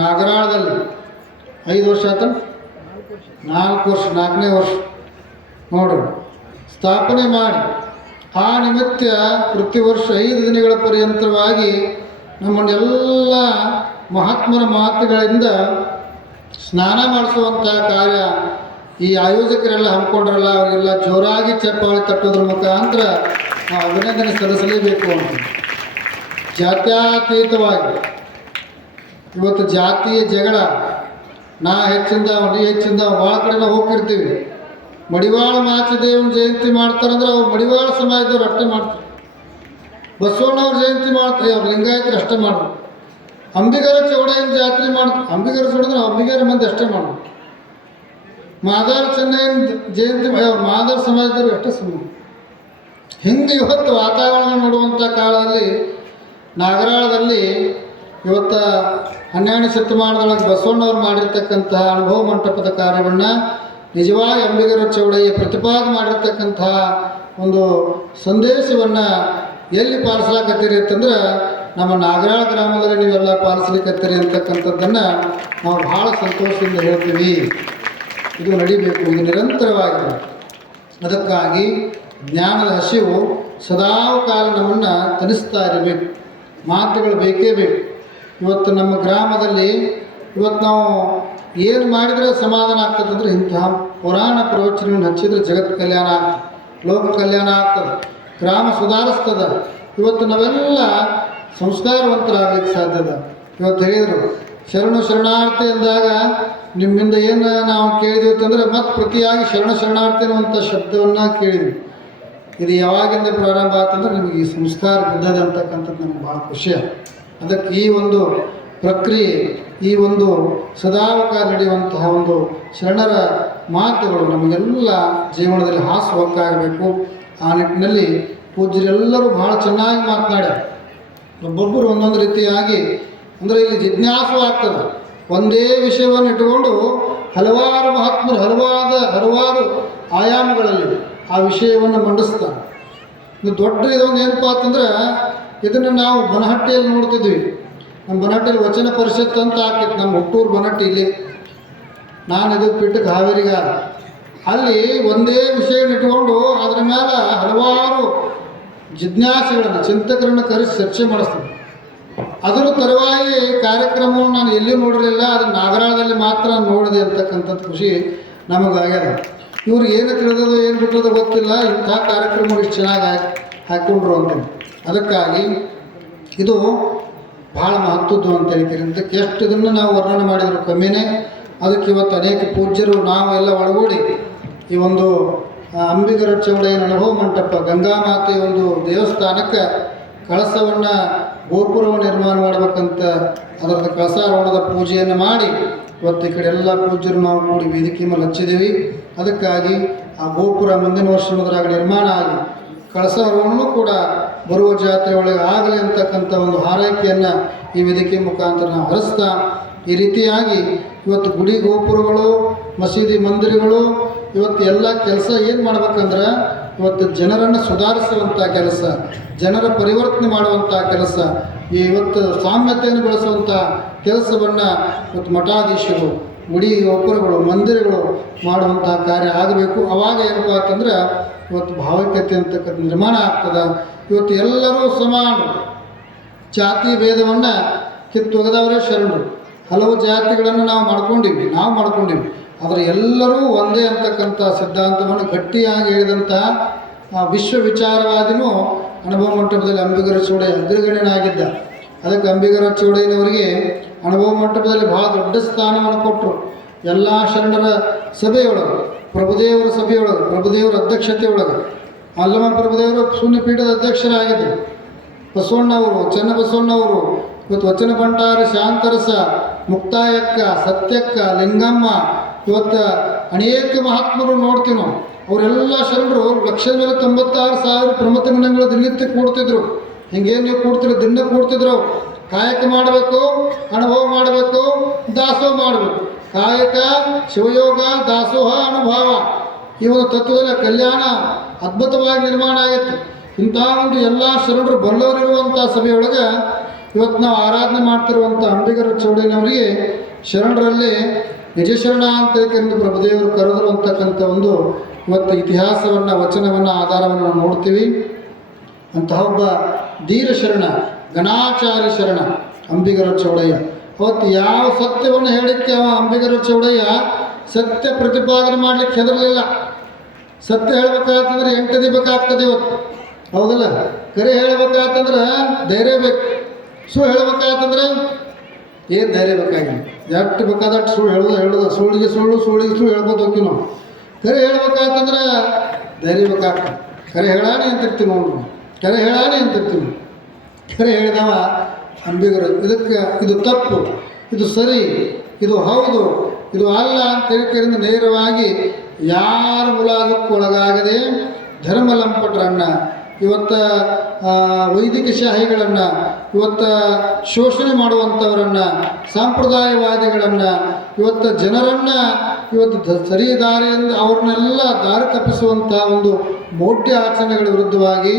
ನಾಗರಾಳದಲ್ಲಿ 5 ವರ್ಷ ಆತ, 4 ವರ್ಷ, 4ನೇ ವರ್ಷ ನೋಡ್ರಿ ಸ್ಥಾಪನೆ ಮಾಡಿ, ಆ ನಿಮಿತ್ತ ಪ್ರತಿ ವರ್ಷ 5 ದಿನಗಳ ಪರ್ಯಂತರವಾಗಿ ನಮ್ಮನ್ನೆಲ್ಲ ಮಹಾತ್ಮರ ಮಾತುಗಳಿಂದ ಸ್ನಾನ ಮಾಡಿಸುವಂಥ ಕಾರ್ಯ ಈ ಆಯೋಜಕರೆಲ್ಲ ಹಮ್ಮಿಕೊಂಡ್ರಲ್ಲ, ಅವರಿಗೆಲ್ಲ ಜೋರಾಗಿ ಚಪ್ಪಾಳೆ ತಟ್ಟೋದ್ರ ಮುಖಾಂತರ ನಾವು ಅಭಿನಂದನೆ ಸಲ್ಲಿಸಲೇಬೇಕು ಅಂತ. ಜಾತ್ಯತೀತವಾಗಿ ಇವತ್ತು ಜಾತಿಯ ಜಗಳ, ನಾ ಹೆಚ್ಚಿಂದ ನೀ ಹೆಚ್ಚಿಂದ ಭಾಳ ಕಡೆ ನಾವು ಹೋಗಿರ್ತೀವಿ. ಮಡಿವಾಳ ಮಾಚಿದೇವನ ಜಯಂತಿ ಮಾಡ್ತಾರಂದ್ರೆ ಅವ್ರು ಮಡಿವಾಳ ಸಮಾಜದವ್ರು ಅಷ್ಟೇ ಮಾಡ್ತಾರೆ. ಬಸವಣ್ಣವ್ರ ಜಯಂತಿ ಮಾಡ್ತಾರೆ, ಅವ್ರು ಲಿಂಗಾಯತರು ಅಷ್ಟೇ ಮಾಡ್ತಾರೆ. ಅಂಬಿಗರ ಚೌಡಯ್ಯನ ಜಾತ್ರೆ ಮಾಡ್ತಾರೆ, ಅಂಬಿಗರ ಚೌಡಯ್ಯ ಅಂಬಿಗರ ಮಂದಿ ಅಷ್ಟೇ ಮಾಡ್ತಾರೆ. ಮಾದಾರ ಚೆನ್ನಯ್ಯನ ಜಯಂತಿ ಅವ್ರು ಮಾದಾರ ಸಮಾಜದವ್ರು ಅಷ್ಟೇ ಸಮಾನ. ಹಿಂಗೆ ಇವತ್ತು ವಾತಾವರಣ ನೋಡುವಂಥ ಕಾಲದಲ್ಲಿ ನಾಗರಾಳದಲ್ಲಿ ಇವತ್ತು 12ನೇ ಶತಮಾನದೊಳಗೆ ಬಸವಣ್ಣವ್ರು ಮಾಡಿರ್ತಕ್ಕಂತಹ ಅನುಭವ ಮಂಟಪದ ಕಾರ್ಯವನ್ನು ನಿಜವಾಗಿ ಅಂಬಿಗರ ಚೌಡಯ್ಯ ಪ್ರತಿಪಾದನೆ ಮಾಡಿರ್ತಕ್ಕಂತಹ ಒಂದು ಸಂದೇಶವನ್ನು ಎಲ್ಲಿ ಪಾಲಿಸ್ಲಾಕತ್ತೀರಿ ಅಂತಂದ್ರೆ ನಮ್ಮ ನಾಗರಾಳ ಗ್ರಾಮದಲ್ಲಿ ನೀವೆಲ್ಲ ಪಾಲಿಸ್ಲಿಕ್ಕತ್ತೀರಿ ಅಂತಕ್ಕಂಥದ್ದನ್ನು ನಾವು ಭಾಳ ಸಂತೋಷದಿಂದ ಹೇಳ್ತೀವಿ. ಇದು ನಡಿಬೇಕು, ಇದು ನಿರಂತರವಾಗಿ. ಅದಕ್ಕಾಗಿ ಜ್ಞಾನದ ಹಸಿವು ಸದಾಕಾಲ ನಮ್ಮನ್ನು ತನಿಸ್ತಾ ಇರಬೇಕು, ಮಾತುಗಳು ಬೇಕೇ ಬೇಕು. ಇವತ್ತು ನಮ್ಮ ಗ್ರಾಮದಲ್ಲಿ ಇವತ್ತು ನಾವು ಏನು ಮಾಡಿದರೆ ಸಮಾಧಾನ ಆಗ್ತದೆ ಅಂದರೆ ಇಂತಹ ಪುರಾಣ ಪ್ರವಚನವನ್ನು ಹಚ್ಚಿದರೆ ಜಗತ್ ಕಲ್ಯಾಣ ಆಗ್ತದೆ, ಲೋಕ ಕಲ್ಯಾಣ ಆಗ್ತದೆ, ಗ್ರಾಮ ಸುಧಾರಿಸ್ತದೆ. ಇವತ್ತು ನಾವೆಲ್ಲ ಸಂಸ್ಕಾರವಂತರಾಗಲಿಕ್ಕೆ ಸಾಧ್ಯದ. ಇವತ್ತು ಹೇಳಿದರು ಶರಣಾರ್ಥಿ ಅಂದಾಗ ನಿಮ್ಮಿಂದ ಏನು ನಾವು ಕೇಳಿದ್ವಿ ಅಂತಂದರೆ ಮತ್ತೆ ಪ್ರತಿಯಾಗಿ ಶರಣಾರ್ಥಿ ಅನ್ನುವಂಥ ಶಬ್ದವನ್ನು ಕೇಳಿದ್ವಿ. ಇದು ಯಾವಾಗಿಂದ ಪ್ರಾರಂಭ ಆತಂದ್ರೆ ನಿಮಗೆ ಈ ಸಂಸ್ಕಾರ ಬಿದ್ದದೆ ಅಂತಕ್ಕಂಥದ್ದು ನಮ್ಗೆ ಭಾಳ ಖುಷಿ. ಅದಕ್ಕೆ ಈ ಒಂದು ಪ್ರಕ್ರಿಯೆ, ಈ ಒಂದು ಸದಾವಕಾಲ ನಡೆಯುವಂತಹ ಒಂದು ಶರಣರ ಮಾತುಗಳು ನಮಗೆಲ್ಲ ಜೀವನದಲ್ಲಿ ಹಾಸುಹೊಕ್ಕಾಗಬೇಕು. ಆ ನಿಟ್ಟಿನಲ್ಲಿ ಪೂಜ್ಯರೆಲ್ಲರೂ ಭಾಳ ಚೆನ್ನಾಗಿ ಮಾತನಾಡ್ಯಾರ. ಒಬ್ಬೊಬ್ಬರು ಒಂದೊಂದು ರೀತಿಯಾಗಿ ಅಂದರೆ ಇಲ್ಲಿ ಜಿಜ್ಞಾಸು ಆಗ್ತದೆ. ಒಂದೇ ವಿಷಯವನ್ನು ಇಟ್ಟುಕೊಂಡು ಹಲವಾರು ಮಹಾತ್ಮರು ಹಲವಾರು ಆಯಾಮಗಳಲ್ಲಿ ಆ ವಿಷಯವನ್ನು ಮಂಡಿಸ್ತಾರೆ. ಇದು ದೊಡ್ಡ ಇದೊಂದು ಏನಪ್ಪ ಅಂತಂದ್ರೆ ಇದನ್ನು ನಾವು ಬನಹಟ್ಟಿಯಲ್ಲಿ ನೋಡ್ತಿದ್ವಿ. ನಮ್ಮ ಬನಹಟ್ಟಿಯಲ್ಲಿ ವಚನ ಪರಿಷತ್ ಅಂತ ಆಗ್ತಿತ್ತು. ನಮ್ಮ ಹುಟ್ಟೂರು ಬನಹಟ್ಟಿ ಇಲ್ಲಿ, ನಾನು ಇದು ಪಿಟ್ಟಕ್ಕೆ ಹಾವೇರಿಗಾರ. ಅಲ್ಲಿ ಒಂದೇ ವಿಷಯವನ್ನು ಇಟ್ಕೊಂಡು ಅದರ ಮೇಲೆ ಹಲವಾರು ಜಿಜ್ಞಾಸೆಗಳನ್ನು ಚಿಂತಕರನ್ನು ಕರೆಸಿ ಚರ್ಚೆ ಮಾಡಿಸ್ತೀನಿ. ಅದರ ತರುವಾಯಿ ಕಾರ್ಯಕ್ರಮವನ್ನು ನಾನು ಎಲ್ಲಿಯೂ ನೋಡಿರಲಿಲ್ಲ, ಅದನ್ನು ನಾಗರಾಳದಲ್ಲಿ ಮಾತ್ರ ನೋಡಿದೆ ಅಂತಕ್ಕಂಥದ್ದು ಖುಷಿ ನಮಗಾಗ್ಯದ. ಇವ್ರು ಏನು ತಿಳಿದೋ ಏನು ಬಿಟ್ಟದೋ ಗೊತ್ತಿಲ್ಲ, ಇಂಥ ಕಾರ್ಯಕ್ರಮ ಇಷ್ಟು ಚೆನ್ನಾಗಿ ಹಾಕ್ಕೊಂಡ್ರು ಅಂತ. ಅದಕ್ಕಾಗಿ ಇದು ಭಾಳ ಮಹತ್ವದ್ದು ಅಂತ ಹೇಳ್ತೀರಿ. ಅದಕ್ಕೆ ಎಷ್ಟು ಇದನ್ನು ನಾವು ವರ್ಣನೆ ಮಾಡಿದ್ರು ಕಮ್ಮಿನೇ. ಅದಕ್ಕೆ ಇವತ್ತು ಅನೇಕ ಪೂಜ್ಯರು ನಾವು ಎಲ್ಲ ಒಳಗೂಡಿ ಈ ಒಂದು ಅಂಬಿಗರ ಚೌಡಯ್ಯನ ಅನುಭವ ಮಂಟಪ ಗಂಗಾಮಾತೆಯ ಒಂದು ದೇವಸ್ಥಾನಕ್ಕೆ ಕಳಸವನ್ನು ಗೋಪುರವನ್ನು ನಿರ್ಮಾಣ ಮಾಡಬೇಕಂತ ಅದರದ್ದು ಕಳಸಾರೋಹಣದ ಪೂಜೆಯನ್ನು ಮಾಡಿ ಇವತ್ತು ಈ ಕಡೆ ಎಲ್ಲ ಪೂಜ್ಯರು ನಾವು ಕೂಡಿ ವೇದಿಕೆ ಮೇಲೆ ಹಚ್ಚಿದ್ದೀವಿ. ಅದಕ್ಕಾಗಿ ಆ ಗೋಪುರ ಮುಂದಿನ ವರ್ಷದೊಳಗೆ ನಿರ್ಮಾಣ ಆಗಿ ಕಳಸಾರೋಹಣವೂ ಕೂಡ ಬರುವ ಜಾತ್ರೆ ಒಳಗೆ ಆಗಲಿ ಅಂತಕ್ಕಂಥ ಒಂದು ಹಾರೈಕೆಯನ್ನು ಈ ವೇದಿಕೆ ಮುಖಾಂತರ ನಾವು ಹರಿಸ್ತಾ, ಈ ರೀತಿಯಾಗಿ ಇವತ್ತು ಗುಡಿ ಗೋಪುರಗಳು, ಮಸೀದಿ ಮಂದಿರಗಳು, ಇವತ್ತು ಎಲ್ಲ ಕೆಲಸ ಏನು ಮಾಡ್ಬೇಕಂದ್ರೆ ಇವತ್ತು ಜನರನ್ನು ಸುಧಾರಿಸುವಂಥ ಕೆಲಸ, ಜನರ ಪರಿವರ್ತನೆ ಮಾಡುವಂಥ ಕೆಲಸ, ಇವತ್ತು ಸಾಮ್ಯತೆಯನ್ನು ಬೆಳೆಸುವಂಥ ಕೆಲಸವನ್ನು ಇವತ್ತು ಮಠಾಧೀಶರು, ಗುಡಿ ಗೋಪುರಗಳು, ಮಂದಿರಗಳು ಮಾಡುವಂಥ ಕಾರ್ಯ ಆಗಬೇಕು. ಆವಾಗ ಏನಪ್ಪ ಅಂತಂದ್ರೆ ಇವತ್ತು ಭಾವೈಕ್ಯತೆ ಅಂತಕ್ಕಂಥ ನಿರ್ಮಾಣ ಆಗ್ತದೆ. ಇವತ್ತು ಎಲ್ಲರೂ ಸಮಾನರು, ಜಾತಿ ಭೇದವನ್ನು ಕಿತ್ತೊಗೆದವರೇ ಶರಣರು. ಹಲವು ಜಾತಿಗಳನ್ನು ನಾವು ಮಾಡ್ಕೊಂಡಿವಿ, ಆದರೆ ಎಲ್ಲರೂ ಒಂದೇ ಅಂತಕ್ಕಂಥ ಸಿದ್ಧಾಂತವನ್ನು ಗಟ್ಟಿಯಾಗಿ ಹೇಳಿದಂತಹ ವಿಶ್ವ ವಿಚಾರವಾದಿನೂ ಅನುಭವ ಮಂಟಪದಲ್ಲಿ ಅಂಬಿಗರ ಚೌಡಯ್ಯ ಅಗ್ರಗಣ್ಯನಾಗಿದ್ದ. ಅದಕ್ಕೆ ಅಂಬಿಗರ ಚೌಡಯ್ಯನವರಿಗೆ ಅನುಭವ ಮಂಟಪದಲ್ಲಿ ಭಾಳ ದೊಡ್ಡ ಸ್ಥಾನವನ್ನು ಕೊಟ್ಟರು. ಎಲ್ಲ ಶರಣರ ಸಭೆಯೊಳಗೆ, ಪ್ರಭುದೇವರ ಸಭೆಯೊಳಗೆ, ಪ್ರಭುದೇವರ ಅಧ್ಯಕ್ಷತೆಯೊಳಗೆ ಅಲ್ಲಮ ಪ್ರಭುದೇವರು ಶೂನ್ಯಪೀಠದ ಅಧ್ಯಕ್ಷರಾಗಿದ್ದರು. ಬಸವಣ್ಣವರು, ಚನ್ನಬಸವಣ್ಣವರು, ಇವತ್ತು ವಚನ ಭಂಡಾರ, ಶಾಂತರಸ, ಮುಕ್ತಾಯಕ್ಕ, ಸತ್ಯಕ್ಕ, ಲಿಂಗಮ್ಮ, ಇವತ್ತು ಅನೇಕ ಮಹಾತ್ಮರು ನೋಡ್ತೀವಿ ನಾವು. ಅವರೆಲ್ಲ ಶರಣರು ಲಕ್ಷದ ಮೇಲೆ 96,000 ಪ್ರಮಥಗಣಗಳು ದಿನನಿತ್ಯ ಕೂಡ್ತಿದ್ರು. ಹಿಂಗೇನು ನೀವು ಕೂಡ್ತಿದ್ರು, ದಿನ ಕೂಡ್ತಿದ್ರು. ಕಾಯಕ ಮಾಡಬೇಕು, ಅನುಭವ ಮಾಡಬೇಕು, ದಾಸೋಹ ಮಾಡಬೇಕು. ಕಾಯಕ, ಶಿವಯೋಗ, ದಾಸೋಹ, ಅನುಭವ, ಈ ಒಂದು ತತ್ವದಲ್ಲಿ ಕಲ್ಯಾಣ ಅದ್ಭುತವಾಗಿ ನಿರ್ಮಾಣ ಆಗಿತ್ತು. ಇಂಥ ಒಂದು ಎಲ್ಲ ಶರಣರು ಬಲ್ಲವರಿರುವಂಥ ಸಭೆಯೊಳಗೆ ಇವತ್ತು ನಾವು ಆರಾಧನೆ ಮಾಡ್ತಿರುವಂಥ ಅಂಬಿಗರ ಚೌಡಯ್ಯನವರಿಗೆ ಶರಣರಲ್ಲಿ ನಿಜ ಶರಣ ಅಂತ ಏಕೆಂದು ಪ್ರಭುದೇವರು ಕರೆದರು ಅಂತಕ್ಕಂಥ ಒಂದು ಇವತ್ತು ಇತಿಹಾಸವನ್ನು, ವಚನವನ್ನು, ಆಧಾರವನ್ನು ನಾವು ನೋಡ್ತೀವಿ. ಅಂತಹ ಒಬ್ಬ ಧೀರ ಶರಣ, ಗಣಾಚಾರ್ಯ ಶರಣ ಅಂಬಿಗರ ಚೌಡಯ್ಯ. ಅವತ್ತು ಯಾವ ಸತ್ಯವನ್ನು ಹೇಳಿಕ್ಕೆ ಅಂಬಿಗರ ಚೌಡಯ್ಯ ಸತ್ಯ ಪ್ರತಿಪಾದನೆ ಮಾಡಲಿಕ್ಕೆ ಹೆದರಲಿಲ್ಲ. ಸತ್ಯ ಹೇಳ್ಬೇಕಾಗ್ತಂದ್ರೆ 8 ದಿಬೇಕಾಗ್ತದೆ ಇವತ್ತು, ಹೌದಲ್ಲ? ಕರೆ ಹೇಳ್ಬೇಕಾಗ್ತಂದ್ರೆ ಧೈರ್ಯ ಬೇಕು. ಸುಳ್ಳು ಹೇಳ್ಬೇಕಾಗ್ತಂದ್ರೆ ಏನು ಧೈರ್ಯ ಬೇಕಾಗಿಲ್ಲ. ಎಷ್ಟು ಬೇಕಾದಷ್ಟು ಸುಳ್ಳು ಹೇಳೋದು ಸುಳ್ಳಿಗೆ ಸುಳ್ಳು ಹೇಳ್ಬೋದು ಹೋಗಿ ನಾವು. ಕರೆ ಹೇಳ್ಬೇಕಾಗ್ತಂದ್ರೆ ಧೈರ್ಯ ಬೇಕಾಗ್ತದೆ. ಕರೆ ಹೇಳಾನೆ ಅಂತಿರ್ತೀವಿ ನೋಡ್ರಿ, ಕರೆ ಹೇಳಾನೆ ಅಂತಿರ್ತೀವಿ. ಕರೆ ಹೇಳಿದವ ಅಂಬಿಗರು ಇದಕ್ಕೆ ಇದು ತಪ್ಪು, ಇದು ಸರಿ, ಇದು ಹೌದು, ಇದು ಅಲ್ಲ ಅಂತೇಳಿಕರಿಂದ ನೇರವಾಗಿ ಯಾರ ಮುಲಾಜಕ್ಕೂ ಒಳಗಾಗದೆ ಧರ್ಮ ಲಂಪಟರನ್ನು ಇವತ್ತು ವೈದಿಕಶಾಹಿಗಳನ್ನು, ಇವತ್ತು ಶೋಷಣೆ ಮಾಡುವಂಥವರನ್ನು, ಸಾಂಪ್ರದಾಯವಾದಿಗಳನ್ನು, ಇವತ್ತು ಜನರನ್ನು ಇವತ್ತು ಸರಿ ದಾರಿಯಿಂದ ಅವ್ರನ್ನೆಲ್ಲ ದಾರಿ ತಪ್ಪಿಸುವಂಥ ಒಂದು ಮೌಢ್ಯ ಆಚರಣೆಗಳ ವಿರುದ್ಧವಾಗಿ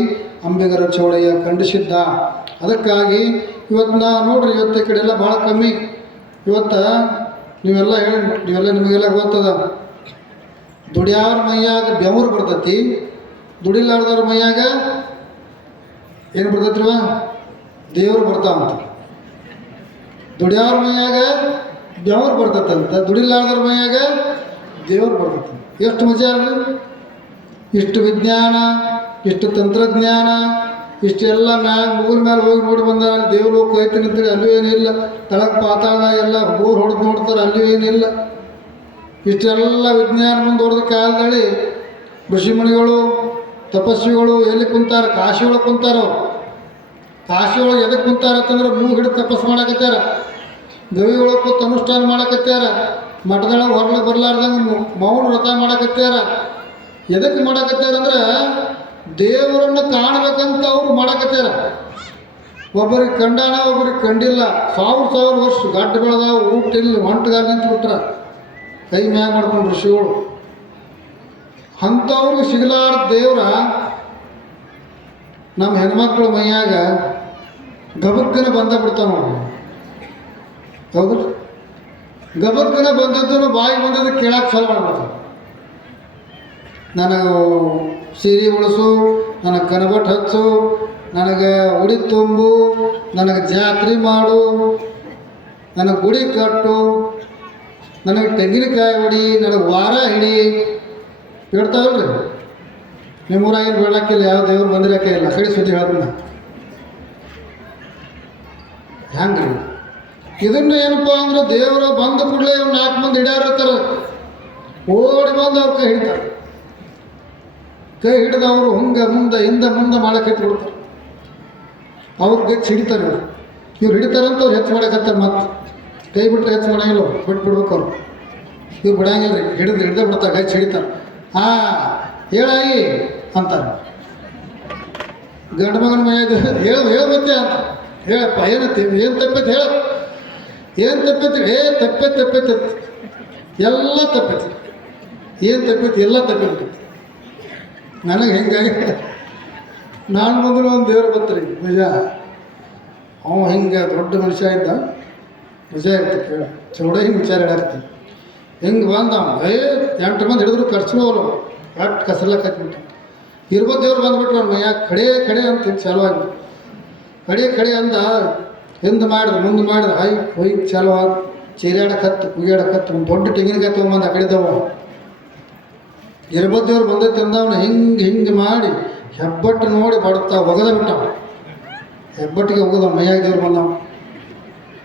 ಅಂಬಿಗರ ಚೌಡಯ್ಯ ಖಂಡಿಸಿದ್ದ. ಅದಕ್ಕಾಗಿ ಇವತ್ತು ನೋಡ್ರಿ, ಇವತ್ತು ಈ ಕಡೆ ಎಲ್ಲ ಭಾಳ ಕಮ್ಮಿ. ಇವತ್ತು ನೀವೆಲ್ಲ ನಿಮಗೆಲ್ಲ ಗೊತ್ತದ, ದುಡಿಯಾರ ಮೈಯಾಗ ಬೆವರು ಬರ್ತೈತಿ, ದುಡಿಲಾರ್ದವ್ರ ಮೈಯಾಗ ಏನು ಬರ್ತೈತ್ರಿವ? ದೇವ್ರು ಬರ್ತಾವಂತ. ದುಡಿಯಾರ ಮೈಯಾಗ ಬೆವರು ಬರ್ತೈತಂತ, ದುಡಿಲಾರ್ದವ್ರ ಮೈಯಾಗ ದೇವ್ರು ಬರ್ತೈತಿ. ಎಷ್ಟು ಮಜಾ ಅಲ್ರಿ! ಇಷ್ಟು ವಿಜ್ಞಾನ, ಇಷ್ಟು ತಂತ್ರಜ್ಞಾನ, ಇಷ್ಟೆಲ್ಲ ಮುಗಿಲ ಮೇಲೆ ಹೋಗಿ ನೋಡಿ ಬಂದ, ಅಲ್ಲಿ ದೇವ್ಲೋಕ ಐತಿ ಅಂತೇಳಿ ಅಲ್ಲೂ ಏನಿಲ್ಲ, ತಳಕ್ಕೆ ಪಾತಾಳ ಎಲ್ಲ ಬೋರ್ ಹೊಡೆದು ನೋಡ್ತಾರೆ, ಅಲ್ಲೂ ಏನಿಲ್ಲ. ಇಷ್ಟೆಲ್ಲ ವಿಜ್ಞಾನ ಮುಂದುವರೆದ ಕಾಲದಲ್ಲಿ ಋಷಿಮುನಿಗಳು, ತಪಸ್ವಿಗಳು ಎಲ್ಲಿ ಕುಂತಾರ? ಕಾಶಿ ಒಳಗೆ ಕುಂತಾರ. ಕಾಶಿ ಒಳಗೆ ಎದಕ್ಕೆ ಕುಂತಾರ ಅಂತಂದ್ರೆ ಮೂಗು ಹಿಡಿದು ತಪಸ್ಸು ಮಾಡಕತ್ಯಾರ, ಗವಿ ಒಳಗೆ ಕೂತು ಅನುಷ್ಠಾನ ಮಾಡಕತ್ಯಾರ, ಮಠದೊಳಗೆ ಹೊರಗೆ ಬರಲಾರ್ದಂಗೆ ಮೌನ ವ್ರತ ಮಾಡಕತ್ಯಾರ. ಎದಕ್ಕೆ ಮಾಡಕತ್ಯಾರ ಅಂದ್ರೆ ದೇವರನ್ನು ಕಾಣಬೇಕಂತ ಅವ್ರು ಮಾಡಕತ್ಯಾರ. ಒಬ್ಬರಿಗೆ ಕಂಡಾಣ, ಒಬ್ಬರಿಗೆ ಕಂಡಿಲ್ಲ. ಸಾವಿರ ವರ್ಷ ಗಡ್ಡ ಬೆಳೆದಾವ, ಊಟ ಇಲ್ಲ, ಹೊಂಟಗಾಲ ನಿಂತುಬಿಟ್ರ, ಕೈ ಮ್ಯಾಗ ಮಾಡ್ಕೊಂಡು ಋಷಿಗಳು. ಅಂಥವ್ರಿಗೆ ಸಿಗಲಾರ ದೇವ್ರ ನಮ್ಮ ಹೆಣ್ಮಕ್ಳ ಮೈಯಾಗ ಗಬಕ್ಕನ ಬಂದ ಬಿಡ್ತಾವ ನೋಡಿ. ಹೌದು, ಗಬಕ್ಕನ ಬಂದದ್ದು ಬಾಯಿ ಬಂದದ್ದು ಕೇಳಕ್ಕೆ ಚಾಲು ಮಾಡ್ಬಿಡ್ತಾವೆ. ನನಗೆ ಸೀರೆ ಉಳಿಸು, ನನಗೆ ಕನಬಟ್ಟು ಹಚ್ಚು, ನನಗೆ ಉಡಿ ತುಂಬು, ನನಗೆ ಜಾತ್ರೆ ಮಾಡು, ನನಗೆ ಗುಡಿ ಕಟ್ಟು, ನನಗೆ ತೆಂಗಿನಕಾಯಿ ಹೊಡಿ, ನನಗೆ ವಾರ ಹಿಡಿ ಹೇಳ್ತಾವಲ್ರಿ. ನಿಮ್ಮೂರಾಗೇನು ಬೇಡಾಕಿಲ್ಲ, ಯಾವ ದೇವ್ರು ಬಂದಿರಕ್ಕೆ ಇಲ್ಲ. ಕಡೆ ಸುದ್ದಿ ಹೇಳ್ದನ್ನ ಹೆಂಗ್ರಿ? ಇದನ್ನು ಏನಪ್ಪ ಅಂದ್ರೆ ದೇವರ ಬಂದ ಕೂಡಲೇ ಇವ್ರು 4 ಮಂದಿ ಹಿಡಿಯಾರಿರ್ತಾರೆ, ಓಡಿ ಬಂದು ಅವ್ರ ಕೈ ಹಿಡಿತಾರೆ. ಕೈ ಹಿಡಿದವರು ಹಂಗೆ ಹಿಂದೆ ಮುಂದೆ ಮಾಡಕ್ಕೆ ಬಿಡ್ತಾರೆ. ಅವ್ರಿಗೆ ಹೆಚ್ಚು ಹಿಡಿತಾರೆ. ಇವ್ರು ಹಿಡಿತಾರಂತ ಅವ್ರು ಹೆಚ್ಚು ಮಾಡಕತ್ತಾರೆ. ಮತ್ತೆ ಕೈ ಬಿಟ್ಟರೆ ಹೆಚ್ಚು ಮಾಡಂಗಿಲ್ಲ, ಬಿಟ್ಬಿಡ್ಬೇಕು ಅವ್ರು. ಇವ್ರು ಬಿಡಂಗಿಲ್ಲ ರೀ, ಹಿಡ್ದೇ ಬಿಡ್ತಾರೆ, ಹೆಚ್ಚು ಹಿಡಿತಾರೆ. ಹೇಳಾಯಿ ಅಂತಾರೆ. ಗಂಡು ಮಗನ ಮೈಯಾಗ ಹೇಳ್ಬತ್ತೆ ಅಂತ ಹೇಳಪ್ಪ, ಏನು ತಪ್ಪೈತಿ ಹೇಳ, ಏನು ತಪ್ಪೈತಿ? ತಪ್ಪೈತಿ ಎಲ್ಲ ತಪ್ಪೈತಿ. ಏನು ತಪ್ಪೈತಿ? ಎಲ್ಲ ತಪ್ಪೈತಿ. ನನಗೆ ಹೆಂಗಾಗಿ ನಾನು ಬಂದ್ರೆ ಒಂದು ದೇವ್ರು ಬರ್ತಾರೆ ನಿಜ. ಅವ ಹಿಂಗೆ ದೊಡ್ಡ ಮನುಷ್ಯ ಇದ್ದ, ನಿಜ ಇರ್ತದೆ ಕೇಳ, ಚೌಡ ಹಿಂಗೆ ವಿಚಾರ ಹೇಳಾಕ್ತೀನಿ. ಹಿಂಗೆ ಬಂದ 8 ಮಂದಿ ಹಿಡಿದ್ರು ಖರ್ಚುವಲ್ಲ, ಕಟ್ ಕಸಲ ಕತ್ಬಿಟ್ಟು ಇರ್ಬೋದು. ದೇವ್ರು ಬಂದ್ಬಿಟ್ರು ಅವ್ನ ಮೈಯಾಗ ಕಡೆ ಅಂತ ಚಾಲುವಾಗಿ ಕಡೆ ಅಂದ. ಹಿಂದೆ ಮಾಡಿದ್ರು, ಮುಂದೆ ಮಾಡಿದ್ರು, ಹೊಯ್ ಚಾಲುವಾಗಿ ಚೀರಾಡಕತ್ತು, ಕುಯ್ಯಾಡಕತ್ತು. ಒಂದು ದೊಡ್ಡ ತೆಂಗಿನಕಾಯಿ ತೊಗೊಂಬಂದು ಆ ಕಡೆದವ ಇರ್ಬೋದು. ದೇವ್ರು ಬಂದೈತೆ ಅಂದವನು ಹಿಂಗೆ ಮಾಡಿ ಹೆಬ್ಬಟ್ಟು ನೋಡಿ ಬಡ್ತಾ ಒಗದ ಬಿಟ್ಟವ. ಹೆಬ್ಬಟ್ಟಿಗೆ ಹೋಗದ ಮೈಯಾಗ ದೇವ್ರು ಬಂದವ.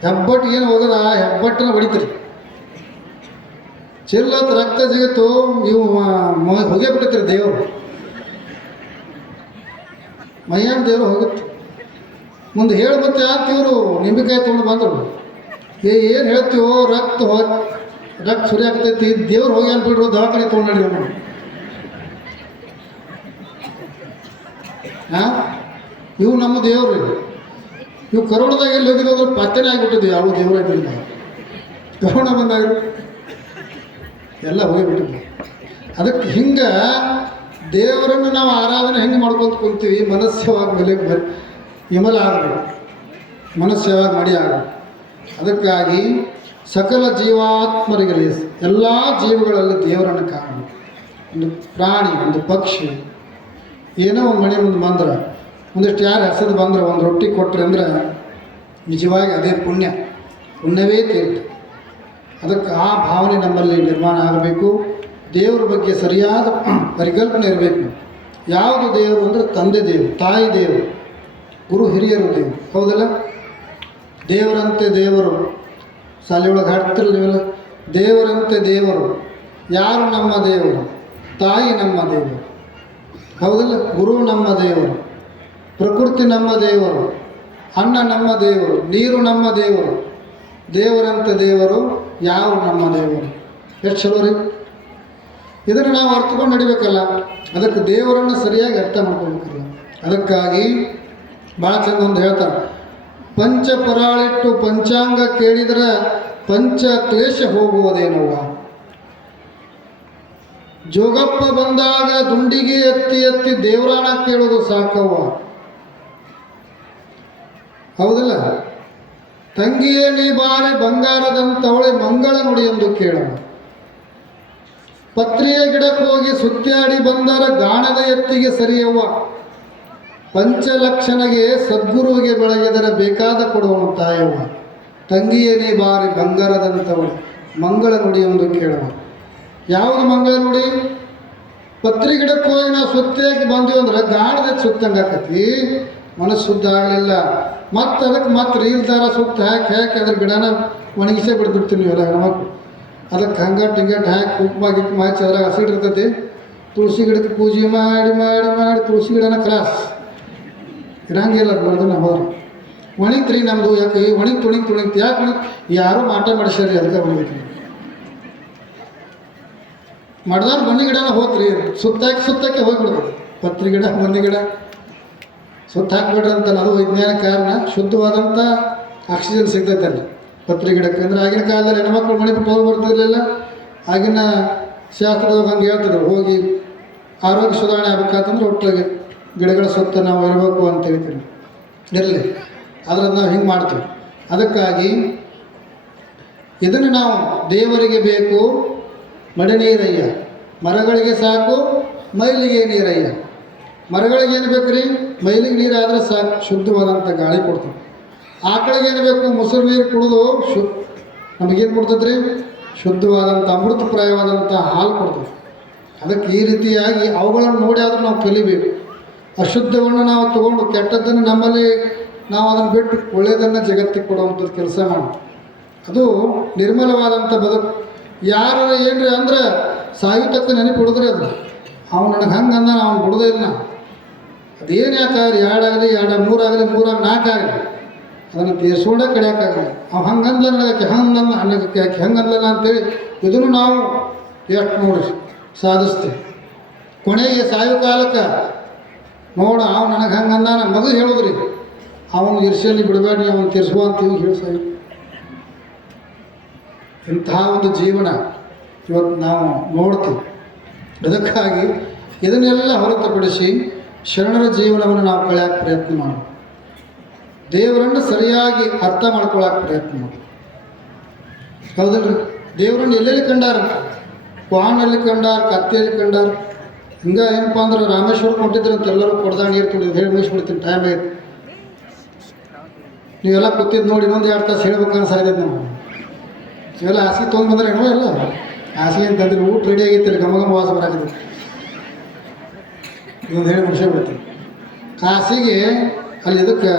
ಹೆಬ್ಬಟ್ಟಿಗೆ ಏನು ಹೋಗದ, ಹೆಬ್ಬಟ್ಟನ ಹೊಡಿತೀರಿ. ಚೆಲ್ಲತ್ತು ರಕ್ತ ಸಿಗುತ್ತು, ಇವು ಹೊಗೆ ಬಿಟ್ಟಿರ್ತೀರಿ ದೇವರು. ಮೈಯಾಗ ದೇವರು ಹೋಗುತ್ತೆ. ಮುಂದೆ ಹೇಳಿ ಮತ್ತೆ ಅಂತ ಇವರು ನಿಂಬೆಕಾಯಿ ತೊಗೊಂಡು ಬಂದರು. ಏನು ಹೇಳ್ತೀವೋ, ರಕ್ತ ಸುರಿ ಆಗ್ತೈತಿ, ದೇವ್ರು ಹೋಗಿ ಅಂದ್ಬಿಟ್ರು, ದವಾಖಾನೆ ತೊಗೊಂಡ್ರಿ ಅವನು. ಇವು ನಮ್ಮ ದೇವ್ರು. ಇವು ಕರೋಣದಾಗ ಎಲ್ಲಿ ಹೋಗಿರೋದ್ರೆ ಪತ್ತೆನೇ ಆಗಿಬಿಟ್ಟಿದ್ವಿ. ಯಾವ ದೇವ್ರ ಆಗಿಲ್ಲ, ಕರೋಣ ಬಂದಾಗ ಎಲ್ಲ ಹೋಗಿಬಿಟ್ಟಿದ್ವಿ. ಅದಕ್ಕೆ ಹಿಂಗೆ ದೇವರನ್ನು ನಾವು ಆರಾಧನೆ ಹೆಂಗೆ ಮಾಡ್ಕೊತ ಕುಂತೀವಿ, ಮನಸ್ಸವಾಗಿ ಮೇಲೆ ವಿಮಲ ಆಗಬೇಕು, ಮನಸ್ಸವಾಗಿ ಮಡಿ ಆಗಬೇಕು. ಅದಕ್ಕಾಗಿ ಸಕಲ ಜೀವಾತ್ಮರಿಗೆ ಎಲ್ಲ ಜೀವಗಳಲ್ಲಿ ದೇವರನ್ನು ಕಾಣಬೇಕು. ಒಂದು ಪ್ರಾಣಿ, ಒಂದು ಪಕ್ಷಿ, ಏನೋ ಒಂದು ಮನೆ ಮುಂದೆ ಬಂದ್ರೆ, ಒಂದಿಷ್ಟು ಯಾರು ಹೆಸರು ಬಂದ್ರೆ, ಒಂದು ರೊಟ್ಟಿ ಕೊಟ್ಟರೆ ಅಂದ್ರೆ ನಿಜವಾಗಿ ಅದೇ ಪುಣ್ಯವೇ ತೀರ್ಥ. ಅದಕ್ಕೆ ಆ ಭಾವನೆ ನಮ್ಮಲ್ಲಿ ನಿರ್ಮಾಣ ಆಗಬೇಕು. ದೇವರ ಬಗ್ಗೆ ಸರಿಯಾದ ಪರಿಕಲ್ಪನೆ ಇರಬೇಕು. ಯಾವುದು ದೇವರು ಅಂದರೆ ತಂದೆ ದೇವರು, ತಾಯಿ ದೇವರು, ಗುರು ಹಿರಿಯರು ದೇವರು. ಹೌದಲ್ಲ? ದೇವರಂತೆ ದೇವರು ಶಾಲೆಯೊಳಗೆ ಹಾಡ್ತಿರಲಿಲ್ಲ, ದೇವರಂತೆ ದೇವರು. ಯಾರು ನಮ್ಮ ದೇವರು? ತಾಯಿ ನಮ್ಮ ದೇವರು. ಹೌದಲ್ಲ? ಗುರು ನಮ್ಮ ದೇವರು, ಪ್ರಕೃತಿ ನಮ್ಮ ದೇವರು, ಅನ್ನ ನಮ್ಮ ದೇವರು, ನೀರು ನಮ್ಮ ದೇವರು. ದೇವರಂತೆ ದೇವರು, ಯಾವ ನಮ್ಮ ದೇವರು. ಎಷ್ಟು ಚಲೋ ರೀ! ಇದನ್ನು ನಾವು ಅರ್ಥಕೊಂಡು ನಡಿಬೇಕಲ್ಲ. ಅದಕ್ಕೆ ದೇವರನ್ನು ಸರಿಯಾಗಿ ಅರ್ಥ ಮಾಡ್ಕೊಬೇಕಲ್ಲ. ಅದಕ್ಕಾಗಿ ಭಾಳ ಚಂದ ಒಂದು ಹೇಳ್ತಾರೆ, ಪಂಚ ಪರಾಳಿಟ್ಟು ಪಂಚಾಂಗ ಕೇಳಿದ್ರೆ ಪಂಚ ಕ್ಲೇಶ ಹೋಗುವುದೇನವ್ವ. ಜೋಗಪ್ಪ ಬಂದಾಗ ದುಂಡಿಗೆ ಎತ್ತಿ ಎತ್ತಿ ದೇವರಾಣ ಕೇಳೋದು ಸಾಕವ್ವ. ಹೌದಲ್ಲ? ತಂಗಿಯೇ ನೀ ಬಾರಿ ಬಂಗಾರದಂತವಳೆ ಮಂಗಳ ನುಡಿ ಎಂದು ಕೇಳವ. ಪತ್ರಿಯ ಗಿಡಕ್ಕೆ ಹೋಗಿ ಸುತ್ತಾಡಿ ಬಂದರ ಗಾಣದ ಎತ್ತಿಗೆ ಸರಿಯವ್ವ. ಪಂಚಲಕ್ಷಣಗೆ ಸದ್ಗುರುವಿಗೆ ಬೆಳಗಿದರೆ ಬೇಕಾದ ಕೊಡುವನು ತಾಯವ್ವ. ತಂಗಿಯೇ ನೀ ಬಾರಿ ಬಂಗಾರದಂತವಳೆ ಮಂಗಳ ನುಡಿ ಎಂದು ಕೇಳವ. ಯಾವುದು ಮಂಗಳ ನುಡಿ? ಪತ್ರಿ ಗಿಡಕ್ಕೆ ಹೋಗಿ ನಾವು ಸುತ್ತಾಗಿ ಬಂದೀವಿ ಅಂದ್ರೆ ಗಾಣದ ಸುತ್ತಂಗೆ ಆಕತಿ, ಮನಸ್ಸು ಶುದ್ಧ ಆಗಲಿಲ್ಲ. ಮತ್ತು ಅದಕ್ಕೆ ಮತ್ತೆ ರೀಲ್ ದಾರ ಸುತ್ತ ಹಾಕಿ ಅದ್ರ ಗಿಡನ ಒಣಗಿಸೇ ಬಿಡ್ಬಿಡ್ತೀವಿ ನೀವೆಲ್ಲ ಹೆಣ್ಮಕ್ಳು. ಅದಕ್ಕೆ ಹಂಗಟ್ಟು ಹಿಂಗಟ್ಟು ಹಾಕಿ ಕುಂಕುಮ ಗಿಕ್ಕು ಹಾಕಿ ಅದ್ರಾಗ ಹಸಿಡಿರ್ತೈತಿ. ತುಳಸಿ ಗಿಡಕ್ಕೆ ಪೂಜೆ ಮಾಡಿ ಮಾಡಿ ಮಾಡಿ ತುಳಸಿ ಗಿಡನ ಕ್ರಾಸ್ ಇರಂಗಿಲ್ಲ ಅದನ್ನ ಹೋದ್ರೆ ಒಣಿತ್ರಿ ನಮ್ಮದು. ಯಾಕೆ ತುಣಿತು ಯಾಕೆ ಯಾರೂ ಮಾಟ ಮಾಡಿಸ್ಯಾರಿ, ಅದಕ್ಕೆ ಒಣಗಿತ್ರಿ. ಮಡ್ದಾನ ಬನ್ನಿ ಗಿಡನ ಹೋತ್ರಿ, ಸುತ್ತಕ್ಕೆ ಹೋಗ್ಬಿಡ್ತದೆ. ಪತ್ರಿ ಗಿಡ ಬನ್ನಿ ಗಿಡ ಸುತ್ತ ಹಾಕ್ಬಿಡ್ರಿ ಅಂತಲ್ಲ, ಅದು ವೈಜ್ಞಾನಿಕ ಕಾರಣ. ಶುದ್ಧವಾದಂಥ ಆಕ್ಸಿಜನ್ ಸಿಗ್ತೈತೆ ಅಲ್ಲಿ ಪತ್ರಿ ಗಿಡಕ್ಕೆ. ಅಂದರೆ ಆಗಿನ ಕಾಲದಲ್ಲಿ ಹೆಣ್ಮಕ್ಳು ಮನೆ ಬಿಟ್ಟು ಹೋಗಿ ಬರ್ತಿರ್ಲಿಲ್ಲ. ಆಗಿನ ಶಾಸ್ತ್ರದವ್ರು ಹಂಗೆ ಹೇಳ್ತಿದ್ರು, ಹೋಗಿ ಆರೋಗ್ಯ ಸುಧಾರಣೆ ಆಗ್ಬೇಕಂತಂದ್ರೆ ಒಟ್ಟಿಗೆ ಗಿಡಗಳ ಸುತ್ತ ನಾವು ಇರಬೇಕು ಅಂತ ಹೇಳ್ತೀವಿ. ಇರಲಿ, ಅದ್ರಲ್ಲಿ ನಾವು ಹಿಂಗೆ ಮಾಡ್ತೀವಿ. ಅದಕ್ಕಾಗಿ ಇದನ್ನು ನಾವು ದೇವರಿಗೆ ಬೇಕು ಮಡೆ ನೀರಯ್ಯ, ಮರಗಳಿಗೆ ಸಾಕು ಮೈಲಿಗೆ ನೀರಯ್ಯ. ಮರಗಳಿಗೆ ಏನು ಬೇಕು ರೀ? ಮೈಲಿಗೆ ನೀರು ಆದರೆ ಸಾಕು, ಶುದ್ಧವಾದಂಥ ಗಾಳಿ ಕೊಡ್ತೀವಿ. ಆಕಳಿಗೆ ಏನು ಬೇಕು? ಮೊಸರು ನೀರು ಕುಡಿದು ನಮಗೇನು ಕೊಡ್ತದೆ ರೀ? ಶುದ್ಧವಾದಂಥ ಅಮೃತಪ್ರಾಯವಾದಂಥ ಹಾಲು ಕೊಡ್ತೀವಿ. ಅದಕ್ಕೆ ಈ ರೀತಿಯಾಗಿ ಅವುಗಳನ್ನು ನೋಡಿ ಆದರೂ ನಾವು ಕಲಿಬೇಕು. ಅಶುದ್ಧವನ್ನು ನಾವು ತಗೊಂಡು ಕೆಟ್ಟದ್ದನ್ನು ನಮ್ಮಲ್ಲಿ ನಾವು ಅದನ್ನು ಬಿಟ್ಟು ಒಳ್ಳೆಯದನ್ನು ಜಗತ್ತಿಗೆ ಕೊಡುವಂಥದ್ದು ಕೆಲಸ ಮಾಡಿ, ಅದು ನಿರ್ಮಲವಾದಂಥ ಬದುಕು. ಯಾರು ಏನ್ರಿ ಅಂದ್ರೆ ಸಾಯುತಕ್ಕ ನೆನಪು ಬಿಡಿದ್ರಿ ಅದು. ಅವ್ನು ನನಗೆ ಹಂಗೆ ಅಂದ ಅವ್ನು ಬಿಡೋದೇ ಇಲ್ಲ. ಅದೇನು ಯಾಕಾಗಲಿ, 2 ಆಗಲಿ 2, 3 ಆಗಲಿ 3 4 ಆಗಲಿ ಅದನ್ನು ತೀರ್ಸೋಣ ಕಡಿಯೋಕ್ಕಾಗಲ್ಲ. ಅವು ಹಂಗಂದ್ಲ ನನಗೆ ಹಂಗಂದ ಅನ್ನಕ್ಕೆ ಯಾಕೆ ಹಂಗಂದಲ್ಲ ಅಂತೇಳಿ ಇದನ್ನು ನಾವು ಎಷ್ಟು ನೋಡಿ ಸಾಧಿಸ್ತೀವಿ. ಕೊನೆಗೆ ಸಾಯೋ ಕಾಲಕ್ಕೆ ನೋಡು ಅವ್ನು ನನಗೆ ಹಂಗಂದ ಮಗು ಹೇಳೋದ್ರಿ, ಅವನು ಇರ್ಸಲ್ಲಿ ಬಿಡಬೇಡಿ, ಅವನು ತೀರ್ಸುವ ಅಂತೀವಿ ಹೇಳಿ ಸಾಯಿ. ಇಂತಹ ಒಂದು ಜೀವನ ಇವತ್ತು ನಾವು ನೋಡ್ತೀವಿ. ಅದಕ್ಕಾಗಿ ಇದನ್ನೆಲ್ಲ ಹೊರತುಪಡಿಸಿ ಶರಣರ ಜೀವನವನ್ನು ನಾವು ಕಳೆಯೋಕ್ಕೆ ಪ್ರಯತ್ನ ಮಾಡೋಣ. ದೇವರನ್ನು ಸರಿಯಾಗಿ ಅರ್ಥ ಮಾಡ್ಕೊಳ್ಳೋಕೆ ಪ್ರಯತ್ನ ಮಾಡಿ. ಹೌದಲ್ರಿ? ದೇವರನ್ನು ಎಲ್ಲೆಲ್ಲಿ ಕಂಡಾರ? ಕ್ವಾನಲ್ಲಿ ಕಂಡಾರ, ಕತ್ತಿಯಲ್ಲಿ ಕಂಡಾರ. ಹಿಂಗೆ ಏನಪ್ಪ ಅಂದ್ರೆ ರಾಮೇಶ್ವರಕ್ಕೆ ಹೊಂಟಿದ್ರು ಅಂತ ಎಲ್ಲರೂ ಕೊಡ್ದಾಗ ನೀರು ತುಳಿದು ಹೇಳಿ ಮುಗಿಸ್ಬಿಡ್ತೀನಿ, ಟೈಮ್ ಆಯ್ತು. ನೀವೆಲ್ಲ ಕೂತಿದ್ದು ನೋಡಿ ಇನ್ನೊಂದು 2 ತಾಸು ಹೇಳ್ಬೇಕಂತ ಸಾಯ್ತೈತೆ ನಾವು. ಇವೆಲ್ಲ ಹಾಸಿಗೆ ತೊಗೊಂಡು ಬಂದ್ರೆ ಏನೋ ಎಲ್ಲ ಹಾಸಿಗೆ ಅಂತಂದ್ರೆ ಊಟ ರೆಡಿ ಆಗೈತಿಲ್ಲ, ಘಮ ವಾಸ ಬರಾಕಿದ್ರು. ಇದೊಂದು ಹೇಳಿ ಮುಗಿಸೇ ಬಿಡ್ತೀನಿ. ಹಾಸಿಗೆ ಅಲ್ಲಿ ಇದಕ್ಕೆ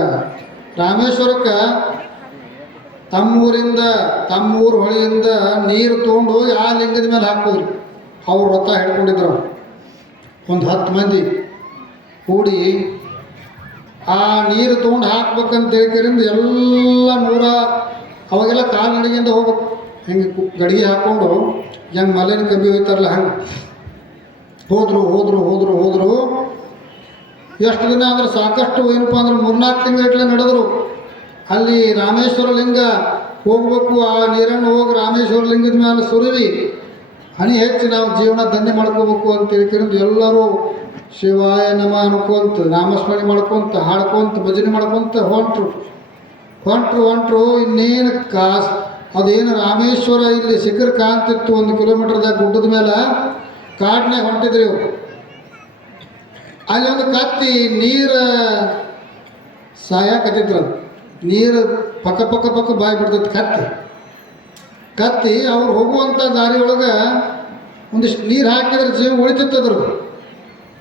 ರಾಮೇಶ್ವರಕ್ಕೆ ತಮ್ಮೂರು ಹೊಳೆಯಿಂದ ನೀರು ತೊಗೊಂಡು ಆ ಲಿಂಗದ ಮೇಲೆ ಹಾಕೋದ್ರಿ. ಅವ್ರು ವ್ರತ ಹಿಡ್ಕೊಂಡಿದ್ರು. ಒಂದು 10 ಮಂದಿ ಕೂಡಿ ಆ ನೀರು ತೊಗೊಂಡು ಹಾಕ್ಬೇಕಂತ ಹೇಳ್ಕರಿಂದ ಎಲ್ಲ ಅವಾಗೆಲ್ಲ ಕಾಲ್ನಡಿಗೆಯಿಂದ ಹೋಗ್ಬೇಕು. ಹಿಂಗೆ ಗಡಿಗೆ ಹಾಕ್ಕೊಂಡು ಹೆಂಗೆ ಮಲೆನ ಕಬ್ಬಿ ಹೋಯ್ತಾರಲ್ಲ ಹಂಗೆ ಹೋದರು. ಎಷ್ಟು ದಿನ ಅಂದ್ರೆ ಸಾಕಷ್ಟು ಏನಪ್ಪ ಅಂದ್ರೆ 3-4 ತಿಂಗಳ ನಡೆದ್ರು. ಅಲ್ಲಿ ರಾಮೇಶ್ವರ ಲಿಂಗ ಹೋಗ್ಬೇಕು. ಆ ನೀರನ್ನು ಹೋಗಿ ರಾಮೇಶ್ವರ ಲಿಂಗದ ಮೇಲೆ ಸುರಿವಿ ಹನಿ ಹೆಚ್ಚಿ ನಾವು ಜೀವನ ಧನ್ಯ ಮಾಡ್ಕೋಬೇಕು ಅಂತ ಹೇಳ್ಕೊಂಡು ಎಲ್ಲರೂ ಶಿವಾಯ ನಮ ಅನ್ಕೊಂತ ನಾಮಸ್ಮರಣೆ ಮಾಡ್ಕೊತ ಹಾಡ್ಕೊಂತ ಭಜನೆ ಮಾಡ್ಕೊತ ಹೊಂಟ್ರು. ಇನ್ನೇನು ಅದೇನು ರಾಮೇಶ್ವರ ಇಲ್ಲಿ ಶಿಖರ ಕಾಣ್ತಿತ್ತು 1 ಕಿಲೋಮೀಟರ್ದಾಗ ಗುಡ್ಡದ ಮೇಲೆ ಕಾಡಿನಾಗ ಹೊಂಟಿದ್ರಿ ಇವರು. ಅಲ್ಲಿ ಒಂದು ಕತ್ತಿ ನೀರು ಸಾಯಕತ್ತಿದ್ರು. ಅದು ನೀರು ಪಕ್ಕ ಬಾಯಿ ಬಿಡ್ತೈತಿ ಕತ್ತಿ ಅವ್ರು ಹೋಗುವಂಥ ದಾರಿ ಒಳಗೆ ಒಂದಿಷ್ಟು ನೀರು ಹಾಕಿದ್ರೆ ಜೀವ ಉಳಿತಿತ್ತದ್ರದ್ದು.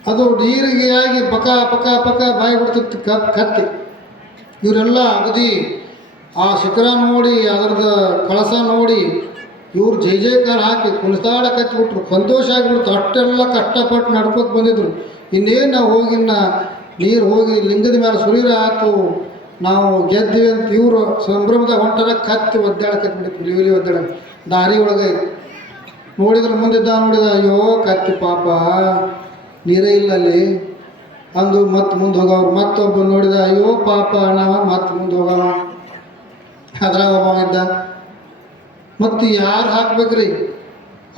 ಅದು ನೀರಿಗೆ ಆಗಿ ಪಕ್ಕ ಬಾಯಿ ಬಿಡ್ತಿತ್ತು ಕತ್ತಿ. ಇವರೆಲ್ಲ ಅಗದಿ ಆ ಶಿಖರ ನೋಡಿ ಅದರದ್ದು ಕಳಸ ನೋಡಿ ಇವ್ರು ಜೈಕಾರ ಹಾಕಿ ಕುಣಿತಾಡ ಕಚ್ಚಿಬಿಟ್ರು. ಸಂತೋಷ ಆಗಿಬಿಡ್ತು. ಅಷ್ಟೆಲ್ಲ ಕಷ್ಟಪಟ್ಟು ನಡ್ಕೋತ ಬಂದಿದ್ರು. ಇನ್ನೇನು ನಾವು ನೀರು ಹೋಗಿ ಲಿಂಗದ ಮೇಲೆ ಸುರೀರ ಆಯ್ತು, ನಾವು ಗೆದ್ದಿವಿ ಅಂತ ಇವರು ಸಂಭ್ರಮದಾಗ ಹೊಂಟಾರ ಕತ್ತಿ ಒದ್ದಾಡಕತ್ಬಿಟ್ಟಿತ್ತು. ಇಲಿ ಒದ್ದಾಡ ದಾರಿ ಒಳಗೆ ನೋಡಿದ್ರೆ ಮುಂದಿದ್ದ ಅಯ್ಯೋ ಕತ್ತಿ ಪಾಪ ನೀರೇ ಇಲ್ಲ ಅಲ್ಲಿ. ಅಂದು ಮತ್ತೆ ಮುಂದೆ ಹೋಗವ್ರು. ಮತ್ತೊಬ್ಬ ನೋಡಿದ, ಅಯ್ಯೋ ಪಾಪ ಅಣ್ಣವ, ಮತ್ತೆ ಮುಂದೆ ಹೋಗವ. ಅದ್ರಾಗ ಒಬ್ಬ ಇದ್ದ. ಮತ್ತು ಯಾರು ಹಾಕ್ಬೇಕ್ರಿ?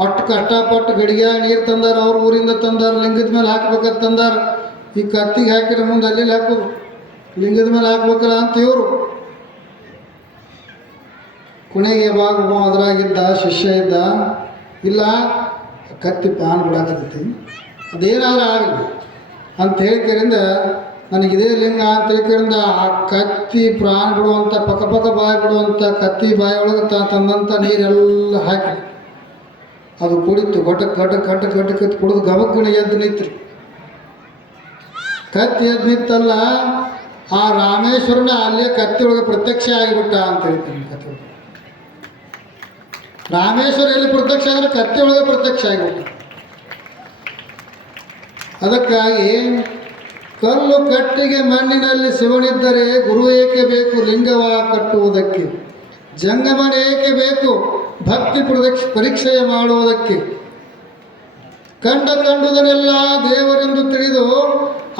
ಅಷ್ಟು ಕಷ್ಟಪಟ್ಟು ಗಡಿಗೆ ನೀರು ತಂದಾರ, ಅವ್ರ ಊರಿಂದ ತಂದಾರ, ಲಿಂಗದ ಮೇಲೆ ಹಾಕ್ಬೇಕಂತ ತಂದಾರ. ಈ ಕತ್ತಿಗೆ ಹಾಕಿದ್ರೆ ಮುಂದೆ ಅಲ್ಲಿ ಹಾಕೋದು, ಲಿಂಗದ ಮೇಲೆ ಹಾಕ್ಬೇಕಲ್ಲ ಅಂತ ಇವರು. ಕೊನೆಗೆ ಯಾವಾಗ ಒಬ್ಬ ಅದ್ರಾಗಿದ್ದ ಶಿಷ್ಯ ಇದ್ದ, ಇಲ್ಲ ಕತ್ತಿ ಪಾನ್ ಬಿಡಾಕತ್ತೈತಿ, ಅದೇನಾದ್ರೂ ಆಗಲಿ ಅಂತ ಹೇಳಿಕರಿಂದ ನನಗಿದೇ ಲಿಂಗ ಅಂತ ಹೇಳಿಕರಿಂದ ಆ ಕತ್ತಿ ಪ್ರಾಣ ಬಿಡುವಂಥ ಪಕ್ಕ ಬಾಯಿ ಬಿಡುವಂಥ ಕತ್ತಿ ಬಾಯಿ ಒಳಗೆ ತಂದಂಥ ನೀರೆಲ್ಲ ಹಾಕಿ ಅದು ಕುಡಿತು. ಕಟ್ಟು ಕುಡಿದು ಗಬಗ್ಗಣ ಎದ್ದು ನಿಂತ್ರಿ. ಕತ್ತಿ ಎದ್ದು ನಿಂತಲ್ಲ, ಆ ರಾಮೇಶ್ವರನ ಅಲ್ಲೇ ಕತ್ತಿ ಒಳಗೆ ಪ್ರತ್ಯಕ್ಷ ಆಗಿಬಿಟ್ಟ ಅಂತ ಹೇಳ್ತೀನಿ. ಕತ್ತಿ ರಾಮೇಶ್ವರ ಎಲ್ಲಿ ಪ್ರತ್ಯಕ್ಷ ಅಂದರೆ ಕತ್ತಿ ಒಳಗೆ ಪ್ರತ್ಯಕ್ಷ ಆಗಿಬಿಟ್ಟ. ಅದಕ್ಕಾಗಿ ಕಲ್ಲು ಕಟ್ಟಿಗೆ ಮಣ್ಣಿನಲ್ಲಿ ಶಿವನಿದ್ದರೆ ಗುರು ಏಕೆ ಬೇಕು ಲಿಂಗವ ಕಟ್ಟುವುದಕ್ಕೆ, ಜಂಗಮನ ಏಕೆ ಬೇಕು ಭಕ್ತಿ ಪರೀಕ್ಷೆಯ ಮಾಡುವುದಕ್ಕೆ. ಕಂಡುದನ್ನೆಲ್ಲ ದೇವರೆಂದು ತಿಳಿದು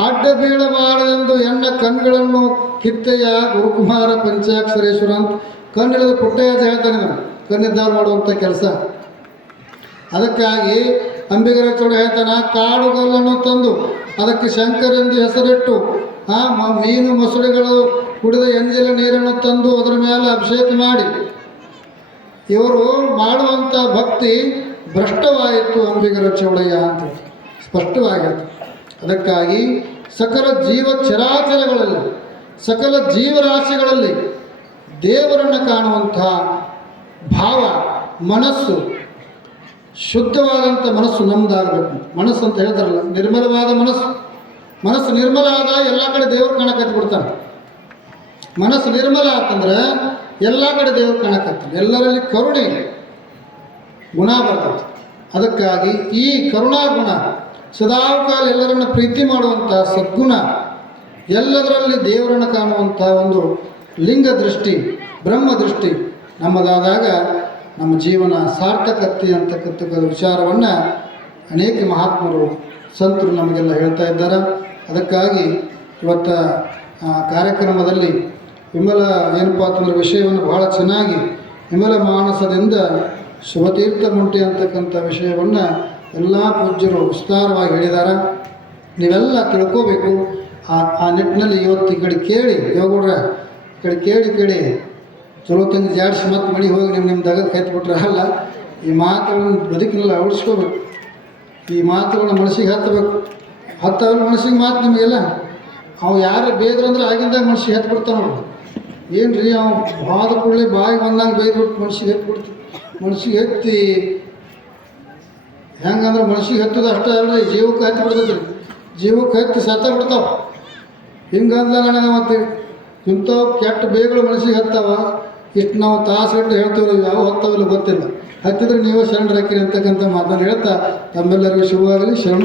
ಅಡ್ಡ ಬೀಳಬಾರದೆಂದು ಎನ್ನ ಕಣ್ಗಳನ್ನು ಕಿತ್ತೆಯ ಗುರುಕುಮಾರ ಪಂಚಾಕ್ಷರೇಶ್ವರ ಅಂತ ಕಣ್ಣಿಲ್ಲದ ಪುಟ್ಟಯ್ಯ ಅಂತ ಹೇಳ್ತಾನೆ. ನಾನು ಕಣ್ಣಿದ್ದವ್ರು ಮಾಡುವಂಥ ಕೆಲಸ. ಅದಕ್ಕಾಗಿ ಅಂಬಿಗರ ಚೋಡ ಹೇಳ್ತಾನೆ, ಕಾಡುಗಲ್ಲನ್ನು ತಂದು ಅದಕ್ಕೆ ಶಂಕರೆಂದು ಹೆಸರಿಟ್ಟು ಮೀನು ಮೊಸಳೆಗಳು ಕುಡಿದ ಎಂಜಿಲ ನೀರನ್ನು ತಂದು ಅದರ ಮೇಲೆ ಅಭಿಷೇಕ ಮಾಡಿ ಇವರು ಮಾಡುವಂಥ ಭಕ್ತಿ ಭ್ರಷ್ಟವಾಯಿತು ಅಂಬಿಗರ ಚೌಡಯ್ಯ ಅಂತ ಸ್ಪಷ್ಟವಾಗಿತ್ತು. ಅದಕ್ಕಾಗಿ ಸಕಲ ಚರಾಚರಗಳಲ್ಲಿ ಸಕಲ ಜೀವರಾಶಿಗಳಲ್ಲಿ ದೇವರನ್ನು ಕಾಣುವಂಥ ಭಾವ, ಮನಸ್ಸು, ಶುದ್ಧವಾದಂಥ ಮನಸ್ಸು ನಮ್ಮದಾಗಬೇಕು. ಮನಸ್ಸು ಅಂತ ಹೇಳ್ತಾರಲ್ಲ, ನಿರ್ಮಲವಾದ ಮನಸ್ಸು ನಿರ್ಮಲ ಆದ ಎಲ್ಲ ಕಡೆ ದೇವ್ರು ಕಾಣಕತ್ತಿ ಬಿಡ್ತಾನೆ. ಮನಸ್ಸು ನಿರ್ಮಲ ಆತಂದ್ರೆ ಎಲ್ಲ ಕಡೆ ದೇವ್ರು ಕಾಣಕತ್ತಾರೆ. ಎಲ್ಲರಲ್ಲಿ ಕರುಣೆ ಗುಣ ಬರ್ತದೆ. ಅದಕ್ಕಾಗಿ ಈ ಕರುಣಾ ಗುಣ ಸದಾಕಾಲ ಎಲ್ಲರನ್ನು ಪ್ರೀತಿ ಮಾಡುವಂಥ ಸದ್ಗುಣ, ಎಲ್ಲದರಲ್ಲಿ ದೇವರನ್ನು ಕಾಣುವಂಥ ಒಂದು ಲಿಂಗ ದೃಷ್ಟಿ, ಬ್ರಹ್ಮ ದೃಷ್ಟಿ ನಮ್ಮದಾದಾಗ ನಮ್ಮ ಜೀವನ ಸಾರ್ಥಕತೆ ಅಂತಕ್ಕಂಥ ವಿಚಾರವನ್ನು ಅನೇಕ ಮಹಾತ್ಮರು ಸಂತರು ನಮಗೆಲ್ಲ ಹೇಳ್ತಾ ಇದ್ದಾರೆ. ಅದಕ್ಕಾಗಿ ಇವತ್ತು ಕಾರ್ಯಕ್ರಮದಲ್ಲಿ ವಿಮಲ ಏನಪ್ಪ ಅಂತಂದ್ರೆ ವಿಷಯವನ್ನು ಬಹಳ ಚೆನ್ನಾಗಿ ವಿಮಲ ಮಾನಸದಿಂದ ಶುಭತೀರ್ಥ ಮುಂಟಿ ಅಂತಕ್ಕಂಥ ವಿಷಯವನ್ನು ಎಲ್ಲ ಪೂಜ್ಯರು ವಿಸ್ತಾರವಾಗಿ ಹೇಳಿದ್ದಾರೆ. ನೀವೆಲ್ಲ ತಿಳ್ಕೋಬೇಕು. ಆ ನಿಟ್ಟಿನಲ್ಲಿ ಇವತ್ತು ಈ ಕಡೆ ಕೇಳಿ ಯೋಗಡ್ರ ಈ ಕಡೆ ಕೇಳಿ ಚಲೋ ತಂಗಿ ಜಾಡಿಸಿ ಮತ್ತೆ ಮಡಿ ಹೋಗಿ ನಿಮ್ಮ ದಗದ ಕೈತ್ಬಿಟ್ರೆ ಅಲ್ಲ. ಈ ಮಾತುಗಳನ್ನು ಬದುಕಿನೆಲ್ಲ ಅಳಿಸ್ಕೋಬೇಕು. ಈ ಮಾತುಗಳನ್ನ ಮನಸ್ಸಿಗೆ ಹತ್ತವಲ್ಲ ಮನಸ್ಸಿಗೆ ಮಾತು ನಿಮಗೆಲ್ಲ. ಅವು ಯಾರು ಬೇದ್ರಂದ್ರೆ ಆಗಿಂದಾಗ ಮನಸ್ಸಿಗೆ ಹತ್ಬಿಡ್ತಾವೆ ನೋಡು. ಏನು ರೀ ಅವು ಬಾದ ಕೂಡಲೇ ಬಾಯಿ ಬಂದಂಗೆ ಬೈದ್ಬಿಟ್ಟು ಮನಸ್ಸಿಗೆ ಹತ್ಬಿಡ್ತೀವಿ. ಮನಸ್ಸಿಗೆ ಹತ್ತಿ ಹೆಂಗಂದ್ರೆ ಮನಸ್ಸಿಗೆ ಹತ್ತದ ಅಷ್ಟೇ ಅಲ್ರಿ, ಜೀವಕ್ಕೆ ಹತ್ತಿ ಬಿಡ್ತೈತೆ ರೀ. ಜೀವಕ್ಕೆ ಹತ್ತಿ ಸತ್ತ ಬಿಡ್ತಾವೆ. ಹಿಂಗಂದ ನನಗೆ ಮತ್ತೆ ಇಂಥವು ಕೆಟ್ಟ ಬೇಗಳು ಮನಸ್ಸಿಗೆ ಹತ್ತಾವ. ಇಷ್ಟು ನಾವು ತಾಸು ಗಂಟೆ ಹೇಳ್ತೀವಿ, ಯಾವ ಹತ್ತವಿಲ್ಲ ಗೊತ್ತಿಲ್ಲ. ಹತ್ತಿದ್ರೆ ನೀವೇ ಶರಣರಾಕಿರಿ ಅಂತಕ್ಕಂಥ ಮಾತನ್ನು ಹೇಳ್ತಾ ತಮ್ಮೆಲ್ಲರಿಗೂ ಶುಭವಾಗಲಿ. ಶರಣ